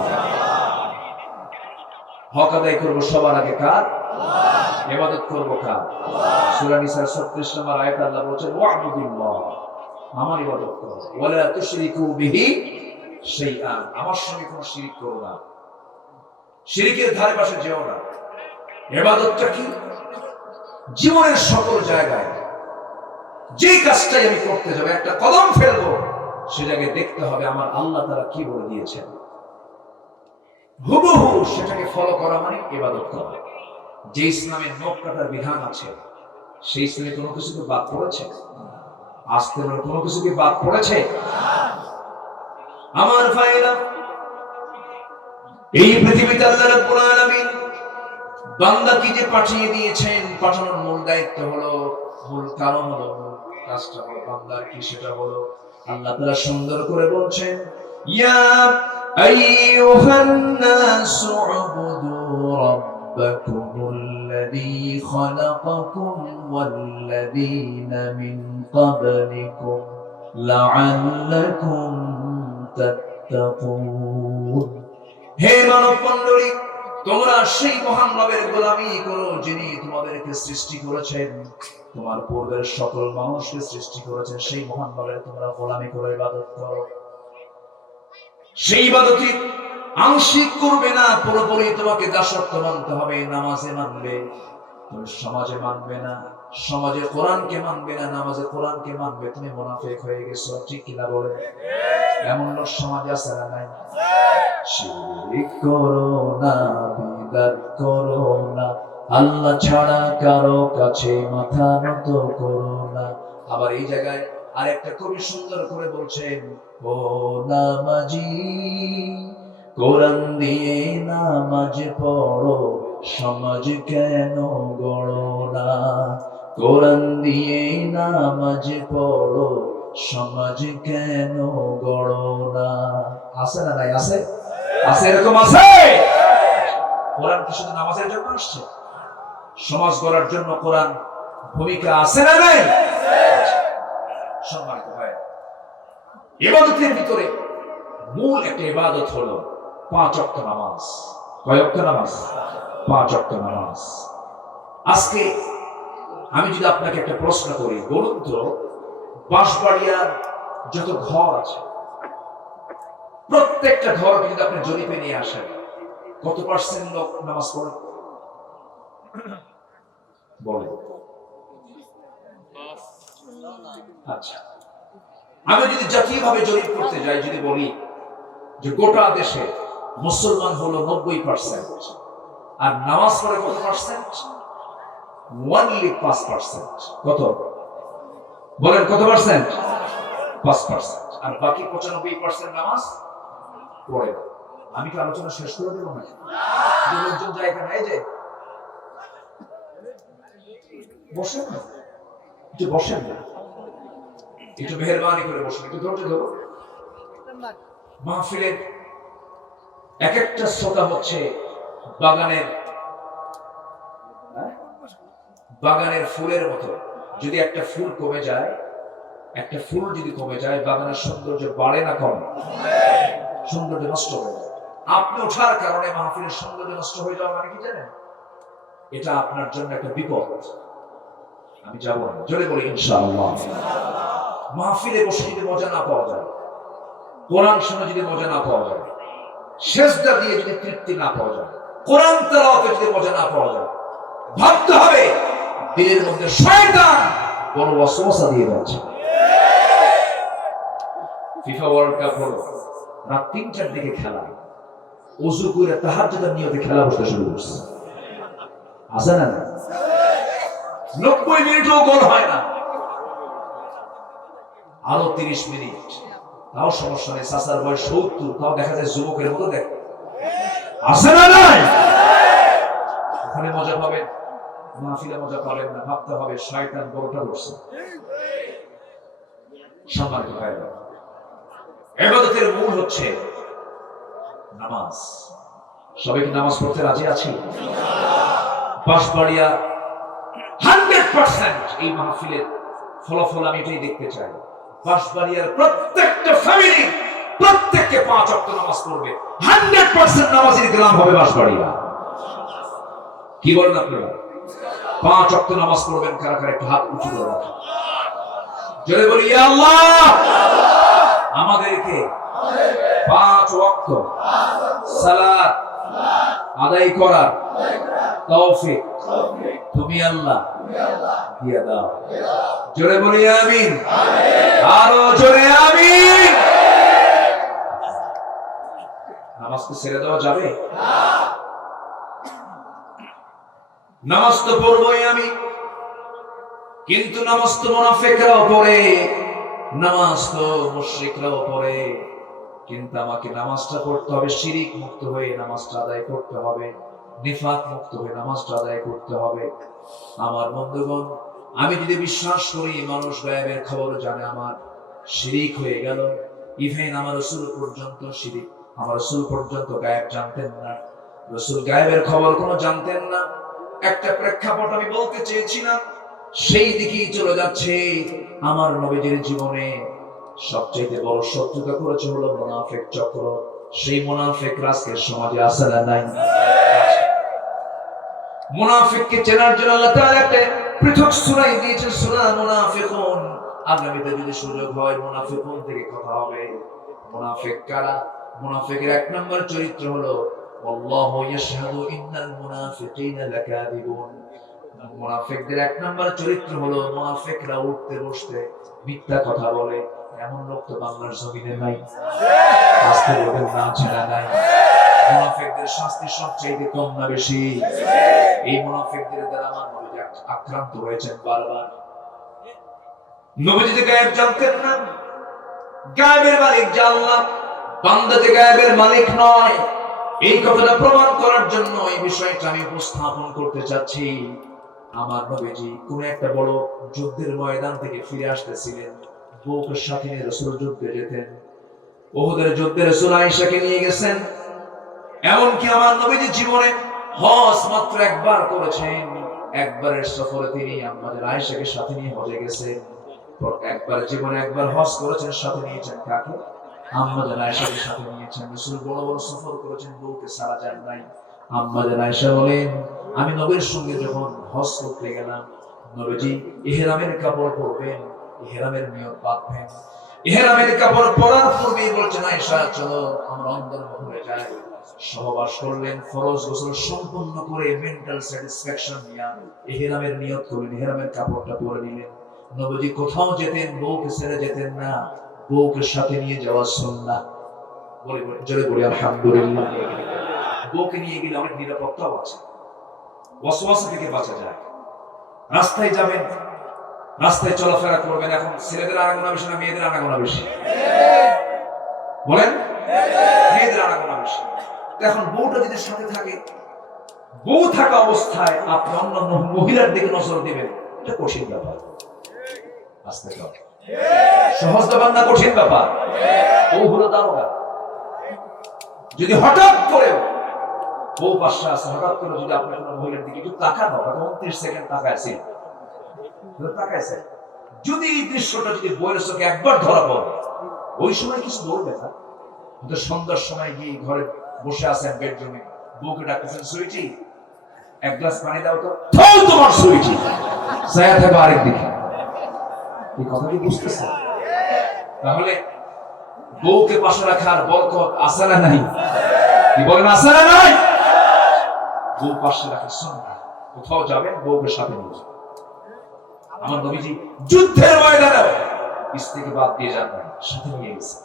হক আদায় করবো সবার আগে কার? ইবাদত করবো কার? সূরা নিসার 36 নম্বর আয়াতে আল্লাহ বলেছেন ওয়া'বুদুল্লাহ, আমার ইবাদত করো, ওয়ালা তুশরিকু বিহি শাইআন, আমার সঙ্গে কোনো শিরক করো না। শিরকের ধারে পাশে যেও না। ইবাদতটা কি? জীবনের সকল জায়গায় যে কাজটাই আমি করতে যাব, একটা কদম ফেলবো, সে জায়গায় দেখতে হবে আমার আল্লাহ তাআলা কি বলে দিয়েছেন, হুবহু সেটাকে ফলো করা মানে ইবাদত করা। যে ইসলামের নখ কাটার বিধান আছে, সেই ইসলামে কোনো কিছুকে বাদ পড়েছে? আসতে বলে কোনো কিছুকে বাদ পড়েছে? আমার ভাইরা, এই পৃথিবীতে আল্লাহ রাব্বুল আলামিন বান্দাকে যে পাঠিয়ে দিয়েছেন, পাঠানোর মূল দায়িত্ব হলো, মূল কারণ হলো, কাজটা হলো বান্দার কি, সেটা হলো আল্লাহ তাআলা সুন্দর করে বলছেন, ইয়া আইয়ুহান নাসু উবুদু রাব্বাকুমুল্লাযী খালাকাকুম ওয়াল্লাযীনা মিন ক্বাবলিকুম লাআল্লাকুম তাত্তাকুন। হে মানব মণ্ডলী, তোমরা সেই মহান রবের গোলামি করো যিনি তোমাদেরকে সৃষ্টি করেছেন, তোমার পূর্বের সকল মানুষকে সৃষ্টি করেছেন। সেই মহান রবের তোমরা গোলামি করে ইবাদত করো। সেই ইবাদতই আংশিক করবে না, পুরোপুরি তোমাকে দাসত্ব মানতে হবে। নামাজে মানবে, তুমি সমাজে মানবে না। সমাজে কোরআনকে মানবে না, নামাজে কোরআনকে মানবে, তুমি মুনাফিক হয়ে গেছো। ঠিক কিনা বলে? এমন লোক সমাজে আছে না নাই? শিরক করো না, বিদআত করো না, আল্লাহ ছাড়া কারো কাছে মাথা নত করো না। আবার এই জায়গায় আরেকটা কবি সুন্দর করে বলছেন, ও নামাজি কোরআন দিয়ে নামাজ পড়ো, সমাজ কেন গড়ো না। কোরআন দিয়ে নামাজ পড়ো, সমাজ কেন গড়ো না। আছে না নাই? আছে, আছে, এরকম আছে। কোরআন কি শুধু নামাজের জন্য আসছে? সমাজ গড়ার জন্য কোরআন ভূমিকা আছে না নাই? সম্মানিত ভাই, ইবাদতের ভিতরে মূল একটা ইবাদত হলো 5 ওয়াক্ত নামাজ। কয় ওয়াক্ত নামাজ? 5 ওয়াক্ত নামাজ। আজকে আমি যদি আপনাকে একটা প্রশ্ন করি, বলুন তো, বাঁশবাড়িয়ার যত ঘর আছে, প্রত্যেকটা ঘরকে যদি আপনি জরিপে নিয়ে আসেন, কত পার্সেন্ট লোক নামাজ পড়ে? বলে। আচ্ছা, আমি যদি জাতীয়ভাবে জরিপ করতে যাই, যদি বলি যে গোটা দেশে মুসলমান হলো 90%, আর নামাজ পড়ে কত পার্সেন্ট? অনলি 5%। কত বলেন? কত পার্সেন্ট? 5%। আর বাকি 95% নামাজ পড়ে না। আমি কি আলোচনা শেষ করে দেবো না? লোকজন যায় এখানে, এই যে বসেন না, একটু বসেন না, একটু মেহেরবানি করে বসেন, একটু ধৈর্য ধরো। মাহফিলের এক একটা শ্রোতা হচ্ছে বাগানের ফুলের মতো। যদি একটা ফুল কমে যায়, একটা ফুল যদি কমে যায়, বাগানের সৌন্দর্য বাড়ে না কমে? সৌন্দর্য নষ্ট হয়ে যায়। আপনি ওঠার কারণে মাহফিলের সৌন্দর্য নষ্ট হয়ে যাওয়া মানে কি জানেন? এটা আপনার জন্য একটা বিপদ। আমি যাব না, জোরে বলি ইনশাআল্লাহ। মাহফিলে বসে যদি মজা না পাওয়া যায়, কোরআন শুনে যদি মজা না পাওয়া যায়, সেজদা দিয়ে যদি তৃপ্তি না পাওয়া যায়, কোরআন তেলাওয়াতে যদি মজা না পাওয়া যায়, ভাবতে হবে দিলের মধ্যে শয়তান বড় ওয়াসওয়াসা দিয়ে যাচ্ছে। ফিফা ওয়ার্ল্ড কাপ হলো, রাত ৩টার দিকে খেলা, ওযু করে তাহাজ্জুদের নিয়তে খেলা বসতে শুরু করছে। আছে না? ৯০ মিনিটও গোল হয় না, আরো ৩০ মিনিট, তাও সমস্যা নেই। চাচার বয়স ৭০, তাও দেখা যায় যুবকের মতো দেখ। আছে না নাই? ওখানে মজা পাবেন, মাহফিলে মজা পাবেন না, ভাবতে হবে শয়তান বড়টা করছে। সম্মানিত ভাইরা, ইবাদতের মূল হচ্ছে নামাজ। সবাই কি নামাজ পড়তে রাজি আছি? বাঁশবাড়িয়া 100% এই মাহফিলের ফলাফল আমি এটাই দেখতে চাই। বাঁশবাড়িয়ার প্রত্যেকটা ফ্যামিলি প্রত্যেককে 5 ওয়াক্ত নামাজ পড়বে। 100% নামাজের গ্রাম হবে বাঁশবাড়িয়া। কি বলেন আপনারা? 5 ওয়াক্ত নামাজ পড়বেন। কারা কারা একটু হাত উঁচু করে রাখেন, জোরে বলি ইয়া আল্লাহ। আমাদেরকে 5 ওয়াক্ত সালাত আদায় করার তৌফিক তুমি আল্লাহ দিয়ে দাও। জোরে বলি আমিন, আরো জোরে আমিন। নামাজ তো ছেড়ে দেওয়া যাবে? নামাজ তো পড়বই আমি, কিন্তু নামাজ তো মুনাফিকরাও পড়ে, নামাজ তো মুশরিকরাও পড়ে। কিন্তু আমাকে নামাজটা পড়তে হবে শিরিক মুক্ত হয়ে, নামাজটা আদায় করতে হবে নিফাক মুক্ত হয়ে, নামাজটা আদায় করতে হবে। আমার বন্ধুগণ, আমি যদি বিশ্বাস করি মানুষ গায়েবের খবর জানে, আমার শিরিক হয়ে গেল। ইভেন আমার রাসূল পর্যন্ত শিরিক, আমার রাসূল পর্যন্ত গায়েব জানতেন না, রাসূল গায়েবের খবর কোনো জানতেন না। একটা প্রেক্ষাপট আমি বলতে চেয়েছিলাম, সেই দিকেই চলে যাচ্ছে। আমার নবীজির জীবনে সবচেয়ে বড় শত্রুতা করেছে হলো মুনাফিক চক্র। সেই মুনাফিক আজকের সমাজে আছে না নাই? মুনাফিককে চেনার জন্য আল্লাহ তাআলা একটা পৃথক সূরা দিয়েছেন, সূরা মুনাফিকুন। আগামীতে যদি সুযোগ হয় মুনাফিকুন থেকে কথা হবে। মুনাফিক কারা? মুনাফিকের 1 নম্বর চরিত্র হলো আল্লাহু ইয়াশহাদু ইন্নাল মুনাফিকিনা লাকাযিবুন। মুনাফিকদের 1 নম্বর চরিত্র হলো মুনাফিকরা উঠতে বসতে মিথ্যা কথা বলে। এমন লোক তো বাংলার জমিনে নাই। আজকে লোকের নাম ছেড়া নাই। মুনাফিকদের শাস্তি সবচেয়ে কম না বেশি? এই মুনাফিকদের দ্বারা আমার নবী আক্রান্ত হয়েছেন বারবার। নবীজি যে গায়েব জানতেন না, গায়েবের মালিক যে আল্লাহ, বান্দা যে গায়েবের মালিক নয়, এই কথাটা প্রমাণ করার জন্য এই বিষয়টা আমি উপস্থাপন করতে চাচ্ছি। আমার নবীজি কোন একটা বড় যুদ্ধের ময়দান থেকে ফিরে আসতেছিলেন, বউকে সাথে নিয়ে রাসূল যুদ্ধে যেতেন। উহুদের যুদ্ধে রাসূল আয়েশাকে নিয়ে গেছেন। এমনকি আমার নবীজি জীবনে হজ মাত্র একবার করেছেন। একবারের সফরে তিনি আমাদের আয়েশাকে সাথে নিয়ে হজে গেছেন। একবার জীবনে একবার হজ করেছেন, সাথে নিয়েছেন কাকে? আমাদের আয়েশাকে সাথে নিয়েছেন। রাসূল বড় বড় সফর করেছেন, বউকে সারা যান নাই। আমাদের আয়েশা বলেন, আমি নবীর সঙ্গে যখন হজ করতে গেলাম, নবীজি ইহরামের কাপড় পরবেন, ইহরামের নিয়ত বাঁধবেন। ইহরামের কাপড় পরার পূর্বেই বলছেন, আয়েশা চলো আমরা অন্তর্মহলে যাই। সহবাস করলেন, ফরজ গোসল সম্পূর্ণ করে মেন্টাল স্যাটিসফ্যাকশন নিয়ে ইহরামের নিয়ত করলেন, ইহরামের কাপড়টা পরে নিলেন। নবীজি কোথাও যেতেন বউকে ছেড়ে যেতেন না, বউকে সাথে নিয়ে যাওয়া সুন্নাহ। জোরে বলি আলহামদুলিল্লাহ। বউকে নিয়ে গেলে অনেক নিরাপত্তাও আছে, ওয়াসওয়াসা থেকে বাঁচা যায়। রাস্তায় যাবেন, রাস্তায় চলাফেরা করবেন, এখন ছেলেদের আনাগোনা বেশি না মেয়েদের আনাগোনা বেশি? বলেন, মেয়েদের আনাগোনা বেশি। এখন বউটা যদি সাথে থাকে, বউ থাকা অবস্থায় আপনি অন্য মহিলার দিকে নজর দিবেন, এটা কঠিন ব্যাপার। আস্তে আস্তে সহজ ব্যাপার না, কঠিন ব্যাপার। বউ হলো দারোগা। যদি হঠাৎ করে বউ পাশে আছে, হঠাৎ করে যদি আপনি কোনো মহিলার দিকে একটু তাকানো, 29 সেকেন্ড তাকাইছেন, যদি এই দৃশ্যটা যদি বইয়ের চোখে একবার ধরা পড়ে, ওই সময় কিছু বলবে না। কিন্তু সন্ধ্যার সময় গিয়ে ঘরে বসে আছেন বেডরুমে, বউকে ডাকতেছেন, সুইটি 1 গ্লাস পানি দাও তো। তোমার সুইটি ছায়া থাকবে আরেক দিকে। এই কথা কি বুঝতেছে? তাহলে বউকে পাশে রাখার বরকত আছে না নাই? কি বলেন, আছে না নাই? বউ পাশে রাখা সুন্নাহ। কোথাও যাবেন বউকে সাথে নিয়ে যাবেন। আমার নবীজি যুদ্ধের ময়দানে স্ত্রীকে বাদ দিয়ে যান নাই, সাথে নিয়ে গেছে।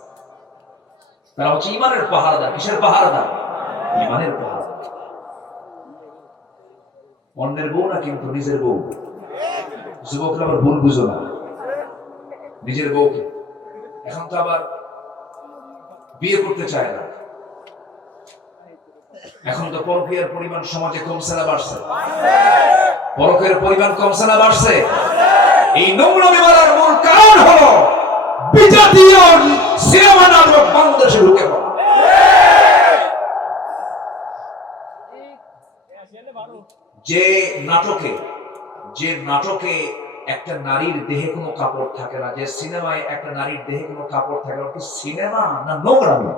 তারা হচ্ছে ইমানের পাহারাদার। কিসের পাহারাদার? ইমানের পাহারাদার। অন্যের বউ না কিন্তু নিজের বউ। যুবকরা আবার ভুল বুঝো না, নিজের বউকে। এখন তো আবার বিয়ে করতে চায় না। এখন তো পরকীয়ার পরিমাণ সমাজে কমছে না বাড়ছে? পরকের পরিমাণ কমছে না বাড়ছে? এই নোংরামি বাড়ার মূল কারণ হলো বিজাতীয় সিনেমা নাটক বাংলাদেশে ঢুকে পড়া। যে নাটকে একটা নারীর দেহে কোনো কাপড় থাকে না, যে সিনেমায় একটা নারীর দেহে কোনো কাপড় থাকে না, সিনেমা না নোংরামি?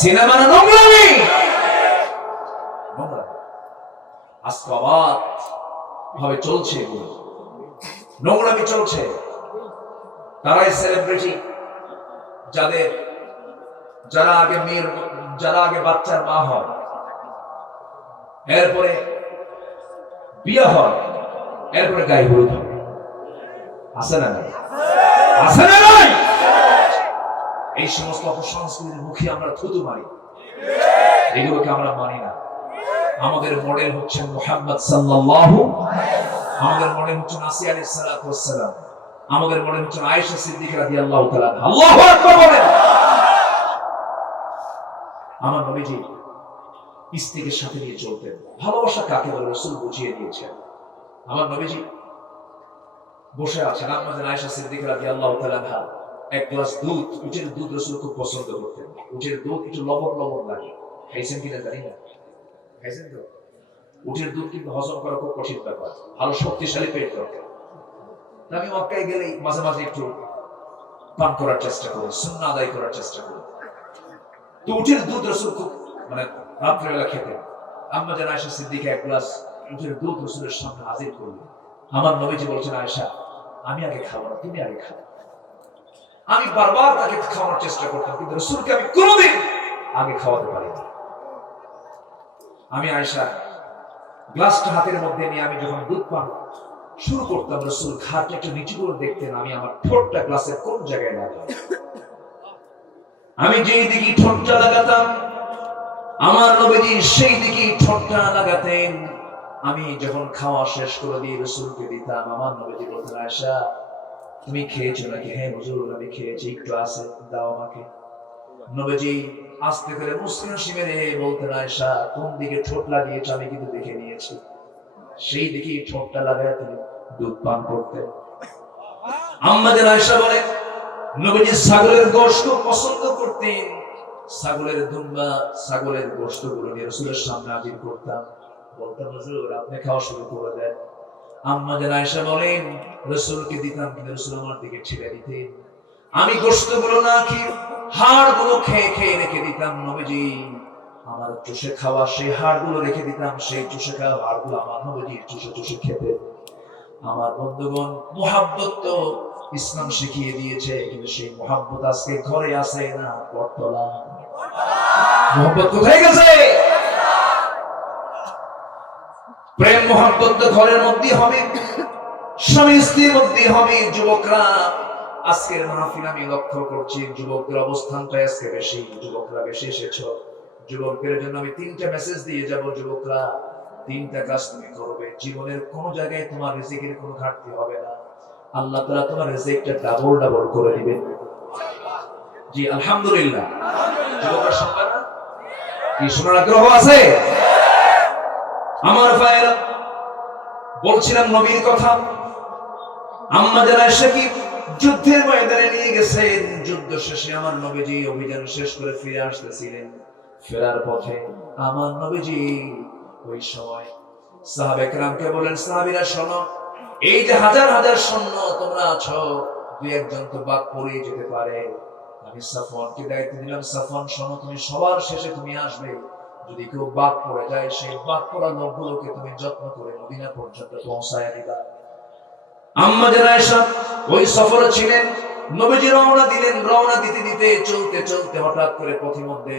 সিনেমা না নোংরামি? আজকে অবাধ ভাবে চলছে, নোংরামি চলছে। তারাই সেলিব্রিটি যারা আগে বাচ্চার মা হয়, এরপরে বিয়ে হয়, এরপরে গায়ে হলুদ হবে। আছে না নাই? আছে না নাই? এই সমস্ত অপসংস্কৃতির মুখে আমরা থুতু মারি, এগুলোকে আমরা মানি না। আমাদের মডেল হচ্ছেন মুহাম্মদ সাল্লাল্লাহু, আমাদের মডেল হচ্ছেন আসিয়া আলাইহিস সালাতু ওয়াস সালাম, আমাদের মডেল হচ্ছেন আয়েশা সিদ্দিকা রাদিয়াল্লাহু তাআলা। আল্লাহু আকবার বলেন। আমার নবীজি স্ত্রীকে সাথে নিয়ে চলতেন। ভালোবাসা কাকে বলে রাসূল বুঝিয়ে দিয়েছেন। আমার নবীজি বসে আছেন, আমাদের আয়েশা সিদ্দিকা রাদিয়াল্লাহু তাআলা এক গ্লাস দুধ, উটের দুধ রাসূল খুব পছন্দ করতেন। উটের দুধ একটু লবণ লবণ লাগে, খাইছেন কিনা জানি না, খাইছেন তো? উটের দুধ কিন্তু হজম করা খুব কঠিন ব্যাপার, ভালো শক্তিশালী পেট দরকার। আমি মক্কায় গেলেই মাঝে মাঝে একটু পান করার চেষ্টা করি, সুন্নাহ আদায় করার চেষ্টা করি। তো উটের দুধ রাসূল খুব রাত্রেবেলা খেতেন। আম্মা জান আয়েশা সিদ্দিকা এক গ্লাস উটের দুধ রাসূলের সামনে হাজির করলেন। আমার নবীজি বলছেন, আয়েশা আমি আগে খাবো না, তুমি আগে খাও। আমি বারবার তাকে খাওয়ানোর চেষ্টা করতাম, কিন্তু রাসূলকে আমি কোনোদিন আগে খাওয়াতে পারি না। আমি আয়েশা গ্লাসটা হাতের মধ্যে নিয়ে আমি যখন দুধ পান শুরু করতাম, রাসূল ঘাটটা একটু নিচু করে দেখতেন আমি আমার ঠোঁটটা গ্লাসের কোন জায়গায় লাগাই। আমি যেই দিকে ঠোঁটটা লাগাতাম, আমার নবীজি সেই দিকে ঠোঁটটা লাগাতেন। আমি যখন খাওয়া শেষ করে দিয়ে রাসূলকে দিতাম, আমার নবীজি বলতেন, আয়েশা তুমি খেয়েছো নাকি? হ্যাঁ হুজুর আমি খেয়েছি, একটু আছে দাও আমাকে। নবীজি আস্তে করে মুসকিন শিমেরে বলতেন, আয়েশা কোন দিকে ঠোঁট লাগিয়েছো আমি কিন্তু দেখে নিয়েছি। সেই দিকে ঠোঁটটা লাগায় তিনি দুধ পান করতেন। আম্মা জান আয়েশা বলেন, নবীজি ছাগলের গোশত পছন্দ করতেন। ছাগলের দুম্বা, ছাগলের গোশতগুলো নিয়ে রাসূলের সামনে হাজির করতাম, বলতাম হুজুর আপনি খাওয়া শুরু করে দেন। আম্মা জান আয়েশা বলেন, রাসূলকে দিতাম কিন্তু রাসূল আমার দিকে ছেড়ে দিতেন। আমি গোশতগুলো না খেয়ে হাড়গুলো খেয়ে খেয়ে রেখে দিতাম। নবীজি আমার চুষে খাওয়া সেই হাড়গুলো রেখে দিতাম, সেই চুষে খাওয়া হাড়গুলো আমার নবীজি চুষে চুষে খেতেন। আমার বন্ধুগণ, মুহাব্বত তো ইসলাম শিখিয়ে দিয়েছে, কিন্তু সেই মুহাব্বত আজকে ঘরে আছে না পরতলা। মুহাব্বত কোথায় গেছে? প্রেম মুহাব্বত তো ঘরের মধ্যে হবে, স্বামী স্ত্রীর মধ্যে হবে। যুবকরা আজকের মাহফিল আমি লক্ষ্য করছি, যুবকদের অবস্থানটা আজকে বেশি, যুবকরা বেশি এসেছো। যুবকদের জন্য আমি 3টা মেসেজ দিয়ে যাব। যুবকরা 3টা কাজ তুমি করবে, জীবনের কোন জায়গায় তোমার রিজিকের কোনো ঘাটতি হবে না। আল্লাহ তাআলা তোমার রিজিকটা ডাবল ডাবল করে দিবেন। জি আলহামদুলিল্লাহ। যুবকরা শুনবে না? কি শোনার আগ্রহ আছে? আমার ভাইরা বলছিলাম নবীর কথা। আম্মা জান আয়েশা কি যুদ্ধের ময়দানে নিয়ে গেছেন। যুদ্ধ শেষে আমার নবীজি অভিযান শেষ করে ফিরে আসতেছিলেন। ফেরার পথে আমার নবীজি ওই সময় সাহাবে কেরামকে বলেন, সাহাবীরা শোনো, এই যে হাজার হাজার সৈন্য তোমরা আছো, দুই একজন তো বাদ পড়ে যেতে পারে। আমি সাফওয়ানকে দায়িত্ব দিলাম, সাফওয়ান শোনো, তুমি সবার শেষে তুমি আসবে। যদি কেউ বাদ পড়ে যায়, সেই বাদ পড়া লোকগুলোকে তুমি যত্ন করে মদিনা পর্যন্ত পৌঁছায় দিবা। আম্মা জান আয়েশা ওই সফরে ছিলেন। নবীজি রওনা দিলেন। রওনা দিতে দিতে চলতে চলতে হঠাৎ করে পথিমধ্যে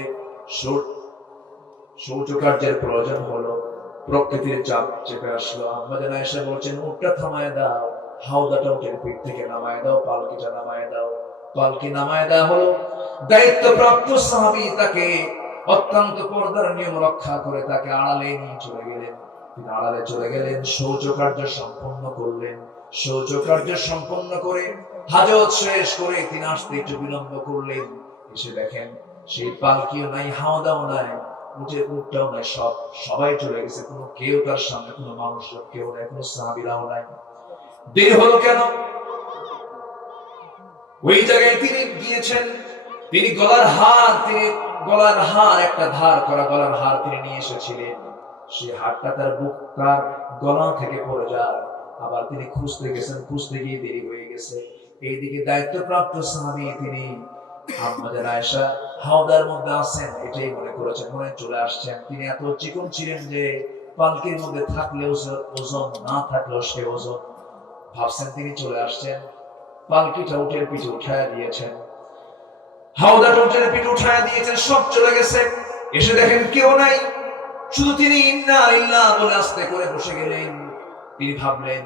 শৌচকার্যের প্রয়োজন হলো, প্রকৃতির চাপ চেপে আসলো। আম্মা জান আয়েশা বলছেন, উটটা থামায় দাও, হাওদাটা উটের পিঠ থেকে নামায় দাও, পালকিটা নামায় দাও। পালকি নামায় দেওয়া হলো। দায়িত্বপ্রাপ্ত সাহাবী তাকে অত্যন্ত পর্দার নিয়ম রক্ষা করে তাকে আড়ালে নিয়ে চলে গেলেন। তিনি আড়ালে চলে গেলেন, শৌচকার্য সম্পন্ন করলেন। শৌচকার্য সম্পন্ন করে হাজত শেষ করে তিনি আসতে একটু বিলম্ব করলেন। এসে দেখেন সেই পালকিও নাই, হাওদাও নাই, উটটাও নাই, সবাই চলে গেছে। কোনো কেউ তার সামনে, কোনো মানুষজন কেউ নাই, কোনো সাহাবীরাও নাই। দেরি হলো কেন? ওই জায়গায় তিনি গিয়েছেন, তিনি গলার হার একটা ধার করা গলার হার তিনি নিয়ে এসেছিলেন। সেই হারটা তার তার গলা থেকে পড়ে যায়। আবার তিনি খুঁজতে গেছেন, খুঁজতে গিয়ে দেরি হয়ে গেছে। এইদিকে দায়িত্বপ্রাপ্ত সাহাবী তিনি আম্মাজান আয়েশা হাওদার মধ্যে আছেন এটাই মনে করেছেন, মনে চলে আসছেন। তিনি এত চিকন ছিলেন যে পালকির মধ্যে থাকলেও ওজন, না থাকলেও সে ওজন। ভাবছেন তিনি চলে আসছেন, পালকিটা উটের পিঠে উঠায় দিয়েছেন, হাওদাটা উটের পিঠে উঠায় দিয়েছেন, সব চলে গেছে। এসে দেখেন কেউ নাই, শুধু তিনি ইন্না লিল্লাহ বলে আস্তে করে বসে গেলেন। তিনি ভাবলেন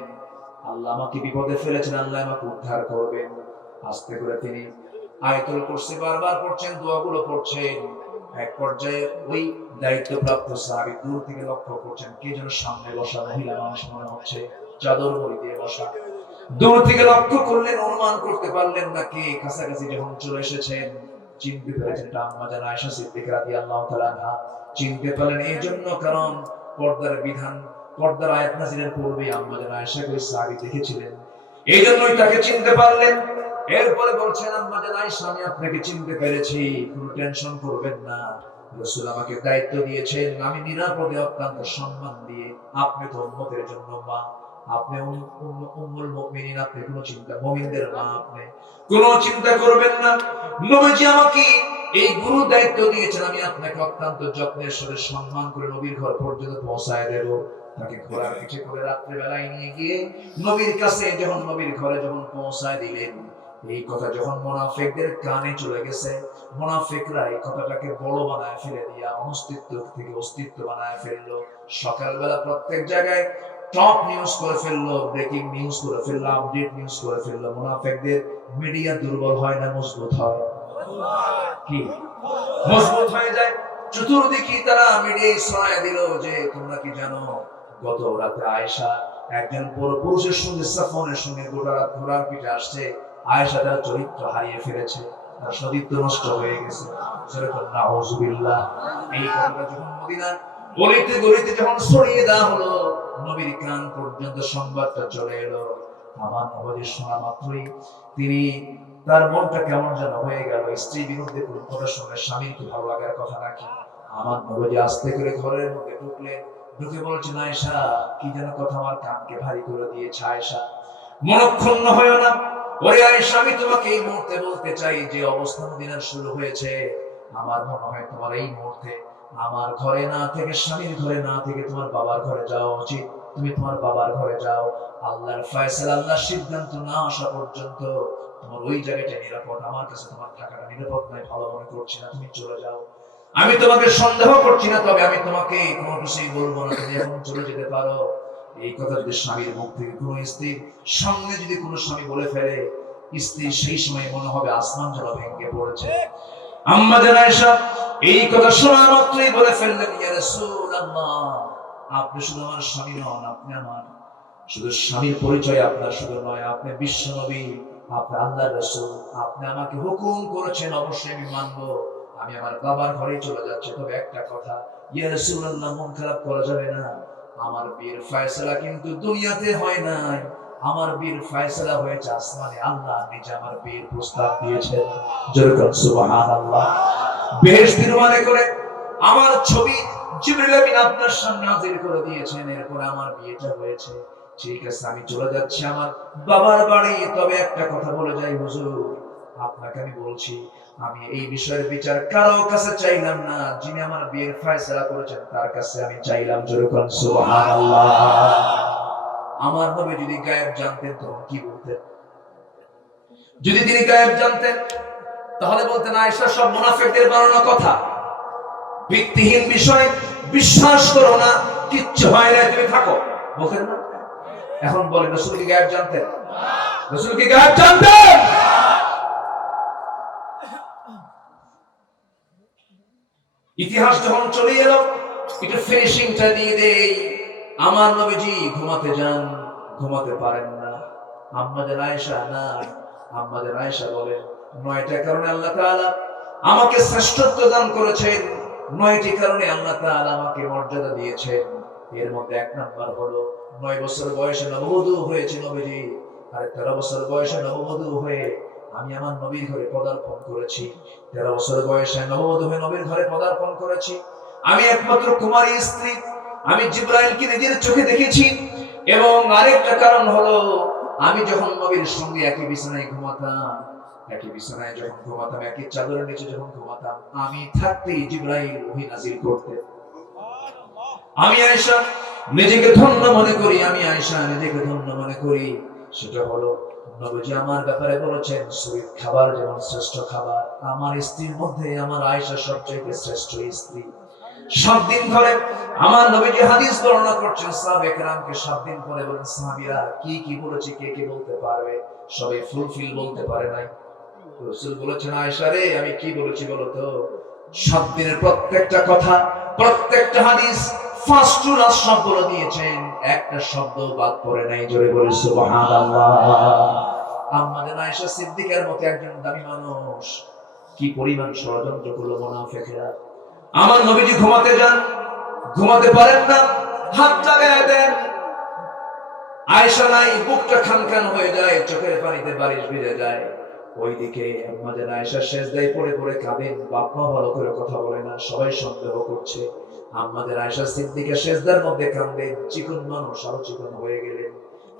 আল্লাহ আমাকে বিপদে ফেলেছেন, আল্লাহ আমাকে উদ্ধার করবেন। আস্তে করে তিনি আয়াতুল কুরসি বারবার পড়ছেন, দোয়াগুলো পড়ছেন। এক পর্যায়ে ওই দায়িত্বপ্রাপ্ত সাহাবী দূর থেকে লক্ষ্য করছেন কে যেন সামনে বসা, মহিলা মানুষ মনে হচ্ছে, চাদর মুড়ি দিয়ে বসা। দূর থেকে লক্ষ্য করলেন, অনুমান করতে পারলেন না কে। কাছাকাছি যখন চলে এসেছেন চিনতে পেরেছেন এটা আম্মাজান আয়েশা সিদ্দিকা রাদিয়াল্লাহু তাআলা আনহা। চিনতে পারলেন এই জন্য কারণ পর্দার বিধান, পর্দার আয়াত নাযিলের পূর্বে আম্মাজান আয়েশা ওই সাহাবী দেখেছিলেন, এই জন্যই তাকে চিনতে পারলেন। এরপরে বলছেন আম্মাজান আয়েশা আমি আপনাকে চিনতে পেরেছি, কোনো টেনশন করবেন না। রাসূল আমাকে দায়িত্ব দিয়েছেন, আমি নিরাপদে অত্যন্ত সম্মান দিয়ে, আপনি তো উম্মতের জন্য মা, আপনি উম্মুল মুমিনিন, আপনি কোনো চিন্তা, মুমিনদের মা, আপনি কোনো চিন্তা করবেন না। নবীজি আমাকে এই গুরু দায়িত্ব দিয়েছেন, আমি আপনাকে অত্যন্ত যত্নের সাথে সম্মান করে নবীর ঘর পর্যন্ত পৌঁছায় দেব। তাকে ঘোড়ার পিঠে করে রাত্রে বেলায় নিয়ে গিয়ে নবীর কাছে যখন নবীর ঘরে যখন পৌঁছায় দিলেন, এই কথা যখন মুনাফিকদের কানে চলে গেছে, মুনাফিকরা এই কথাটাকে বড় বানায় ফেলে দিয়া অস্তিত্ব থেকে অস্তিত্ব বানায় ফেললো। সকালবেলা প্রত্যেক জায়গায় টপ নিউজ করে ফেললো, ব্রেকিং নিউজ করে ফেললো, আপডেট নিউজ করে ফেললো। মুনাফিকদের মিডিয়া দুর্বল হয় না মজবুত হয়? কি মজবুত হয়ে যায়। চতুর্দিকে তারা মিডিয়ায় ছড়ায় দিল যে তোমরা কি জানো গত রাতে আয়েশা একজন পুরুষের সঙ্গে, সাফওয়ানের সঙ্গে গোটা রাত ঘোড়ার পিঠে আসছে। আয়েশা তার চরিত্র হারিয়ে ফেলেছে, তার সতীত্ব নষ্ট হয়ে গেছে। সেরকম নাউজুবিল্লাহ। এই কথাটা যখন মদিনার গলিতে গলিতে যখন ছড়িয়ে দেওয়া হলো, নবীর কান পর্যন্ত সংবাদটা চলে এলো। আমার নবীর শোনা মাত্রই তিনি, তার মনটা কেমন যেন হয়ে গেল। স্ত্রী বিরুদ্ধে কোন কথার সঙ্গে স্বামীর কি ভালো লাগার কথা নাকি? আমার নবী আস্তে করে ঘরের মধ্যে ঢুকলেন, ঢুকে বলছেন আয়েশা কি যেন কথা আমার কানকে ভারী করে দিয়েছে। আয়েশা মনক্ষুণ্ণ হয়ো না। ওরে আয়েশা আমি তোমাকে এই মুহূর্তে বলতে চাই যে অবস্থা মদিনার শুরু হয়েছে, আমার মনে হয় তোমার এই মুহূর্তে আমার ঘরে না থেকে, স্বামীর ঘরে না থেকে তোমার বাবার ঘরে যাওয়া উচিত। তুমি তোমার বাবার ঘরে যাও, আল্লাহর ফয়সালা, আল্লাহর সিদ্ধান্ত না আসা পর্যন্ত তোমার ওই জায়গাটা নিরাপদ। আমার কাছে তোমার থাকাটা নিরাপদ নয়, ভালো মনে করছি না, তুমি চলে যাও। আমি তোমাকে সন্দেহ করছি না, তবে আমি তোমাকে কোনো কিছুই বলবো না, তুমি এখন চলে যেতে পারো। এই কথা যদি স্বামীর মুখ থেকে কোনো স্ত্রীর সামনে যদি কোনো স্বামী বলে ফেলে, স্ত্রী সেই সময় মনে হবে আসমান যেন ভেঙে পড়েছে। আম্মাজান আয়েশা এই কথা শোনা মাত্রই বলে ফেললেন ইয়া রাসূলুল্লাহ আপনি শুধু আমার স্বামী নন, আপনি আমার শুধু স্বামীর পরিচয় আপনার শুধু নয়, আপনি বিশ্ব নবী, আপনি আল্লাহর রাসূল। আপনি আমাকে হুকুম করেছেন, অবশ্যই আমি মানবো। আমি আমার বাবার ঘরে চলে যাচ্ছি, তবে একটা কথা ইয়া রাসূলুল্লাহ মন খারাপ করা যাবে না। আমার বিয়ের ফয়সালা কিন্তু দুনিয়াতে হয় নাই, আমার বিয়ের ফয়সালা হয়েছে আসমানে। আল্লাহ নিজে আমার বিয়ের প্রস্তাব দিয়েছেন। যেরকম সুবহানাল্লাহ। বেহেশত নির্মাণে করে আমার ছবি জিবরিল আমিন আপনার সামনে হাজির করে দিয়েছেন, এরপর আমার বিয়েটা হয়েছে। ঠিক আছে আমি চলে যাচ্ছি আমার বাবার বাড়ি, তবে একটা কথা বলে যাই হুজুর, আপনাকে আমি বলছি আমি এই বিষয়ের বিচার কারো কাছে চাইলাম না, যিনি আমার বিয়ের ফয়সালা করেছেন তার কাছে আমি চাইলাম। যেরকম সুবহানাল্লাহ। আমার নবী যদি গায়েব জানতেন তখন কি বলতেন? যদি তিনি গায়েব জানতেন তাহলে বলতেন আয়েশা সব মুনাফিকদের বানানো কথা, ভিত্তিহীন বিষয়, বিশ্বাস করো না, কিচ্ছু হয় না, তুমি থাকো, বলতেন না? এখন বলেন রাসূল কি গায়েব জানতেন? রাসূল কি গায়েব জানতেন? ইতিহাস যখন চলে এলো, একটু ফিনিশিংটা দিয়ে দেই। আমার নবীজি ঘুমাতে যান, ঘুমাতে পারেন না। আম্মাজান আয়েশা নাই। আম্মাজান আয়েশা বলেন, 9টা কারণে আল্লাহ তাআলা আমাকে শ্রেষ্ঠত্ব দান করেছেন, 9টি কারণে আল্লাহ তাআলা আমাকে মর্যাদা দিয়েছেন। এর মধ্যে 1 নাম্বার হলো 9 বছর বয়সে নববধূ হয়েছে নবীজি, আর 13 বছর বয়সে নববধূ হয়ে আমি আমার নবীর ঘরে পদার্পণ করেছি। 13 বছর বয়সে নববধূ হয়ে নবীর ঘরে পদার্পণ করেছি। আমি একমাত্র কুমারী স্ত্রী, আমি জিবরাইলকে নিজের চোখে দেখেছি। এবং আরেকটা কারণ হলো, আমি যখন নবীর সঙ্গে একই বিছানায় ঘুমাতাম, একই বিছানায় যখন ঘুমাতাম, একই চাদরের নিচে যখন ঘুমাতাম, আমি থাকতেই জিবরাইল ওহী নাযিল করতেন। আমি আয়েশা নিজেকে ধন্য মনে করি, আমি আয়েশা নিজেকে ধন্য মনে করি। সেটা হলো নবীজি আমার ব্যাপারে বলেছেন, শরীর খাবার যেমন শ্রেষ্ঠ খাবার, আমার স্ত্রীর মধ্যে আমার আয়েশা সবচেয়ে শ্রেষ্ঠ স্ত্রী। 7 দিন ধরে আমার নবীজি হাদিস বর্ণনা করছেন, সাহাবায়ে কেরামকে 7 দিন পরে বলেন, সাহাবীরা কি কি বলেছে কে কি বলতে পারবে? সবাই ফুলফিল বলতে পারে নাই। রাসূল বলেছেন, আয়েশা রে আমি কি বলেছি বলো তো? 7 দিনের প্রত্যেকটা কথা, প্রত্যেকটা হাদিস ফার্স্ট টু লাস্ট সব বলে দিয়েছেন, একটা শব্দ বাদ পড়ে নাই। জোরে বলি সুবহানাল্লাহ। আম্মাজান আয়েশা সিদ্দিকার মতো একজন দামি মানুষ কি পরিমাণ ষড়যন্ত্র করলো মুনাফিকরা। আমার নবীজি ঘুমাতে যান, ঘুমাতে পারেন না, হাত লাগায় দেন। আয়েশা নাই, বুকটা খানখান হয়ে যায়, চোখের পানিতে বালিশ ভিজে যায়। ওইদিকে আম্মাজান আয়েশা সেজদায় পড়ে পড়ে কাঁদেন, বাপ মা ভালো করে কথা বলে না, সবাই সন্দেহ করছে। আম্মাজান আয়েশা সিদ্দিকা সেজদার মধ্যে কাঁদেন, চিকন মানুষ আরো চিকন হয়ে গেলেন।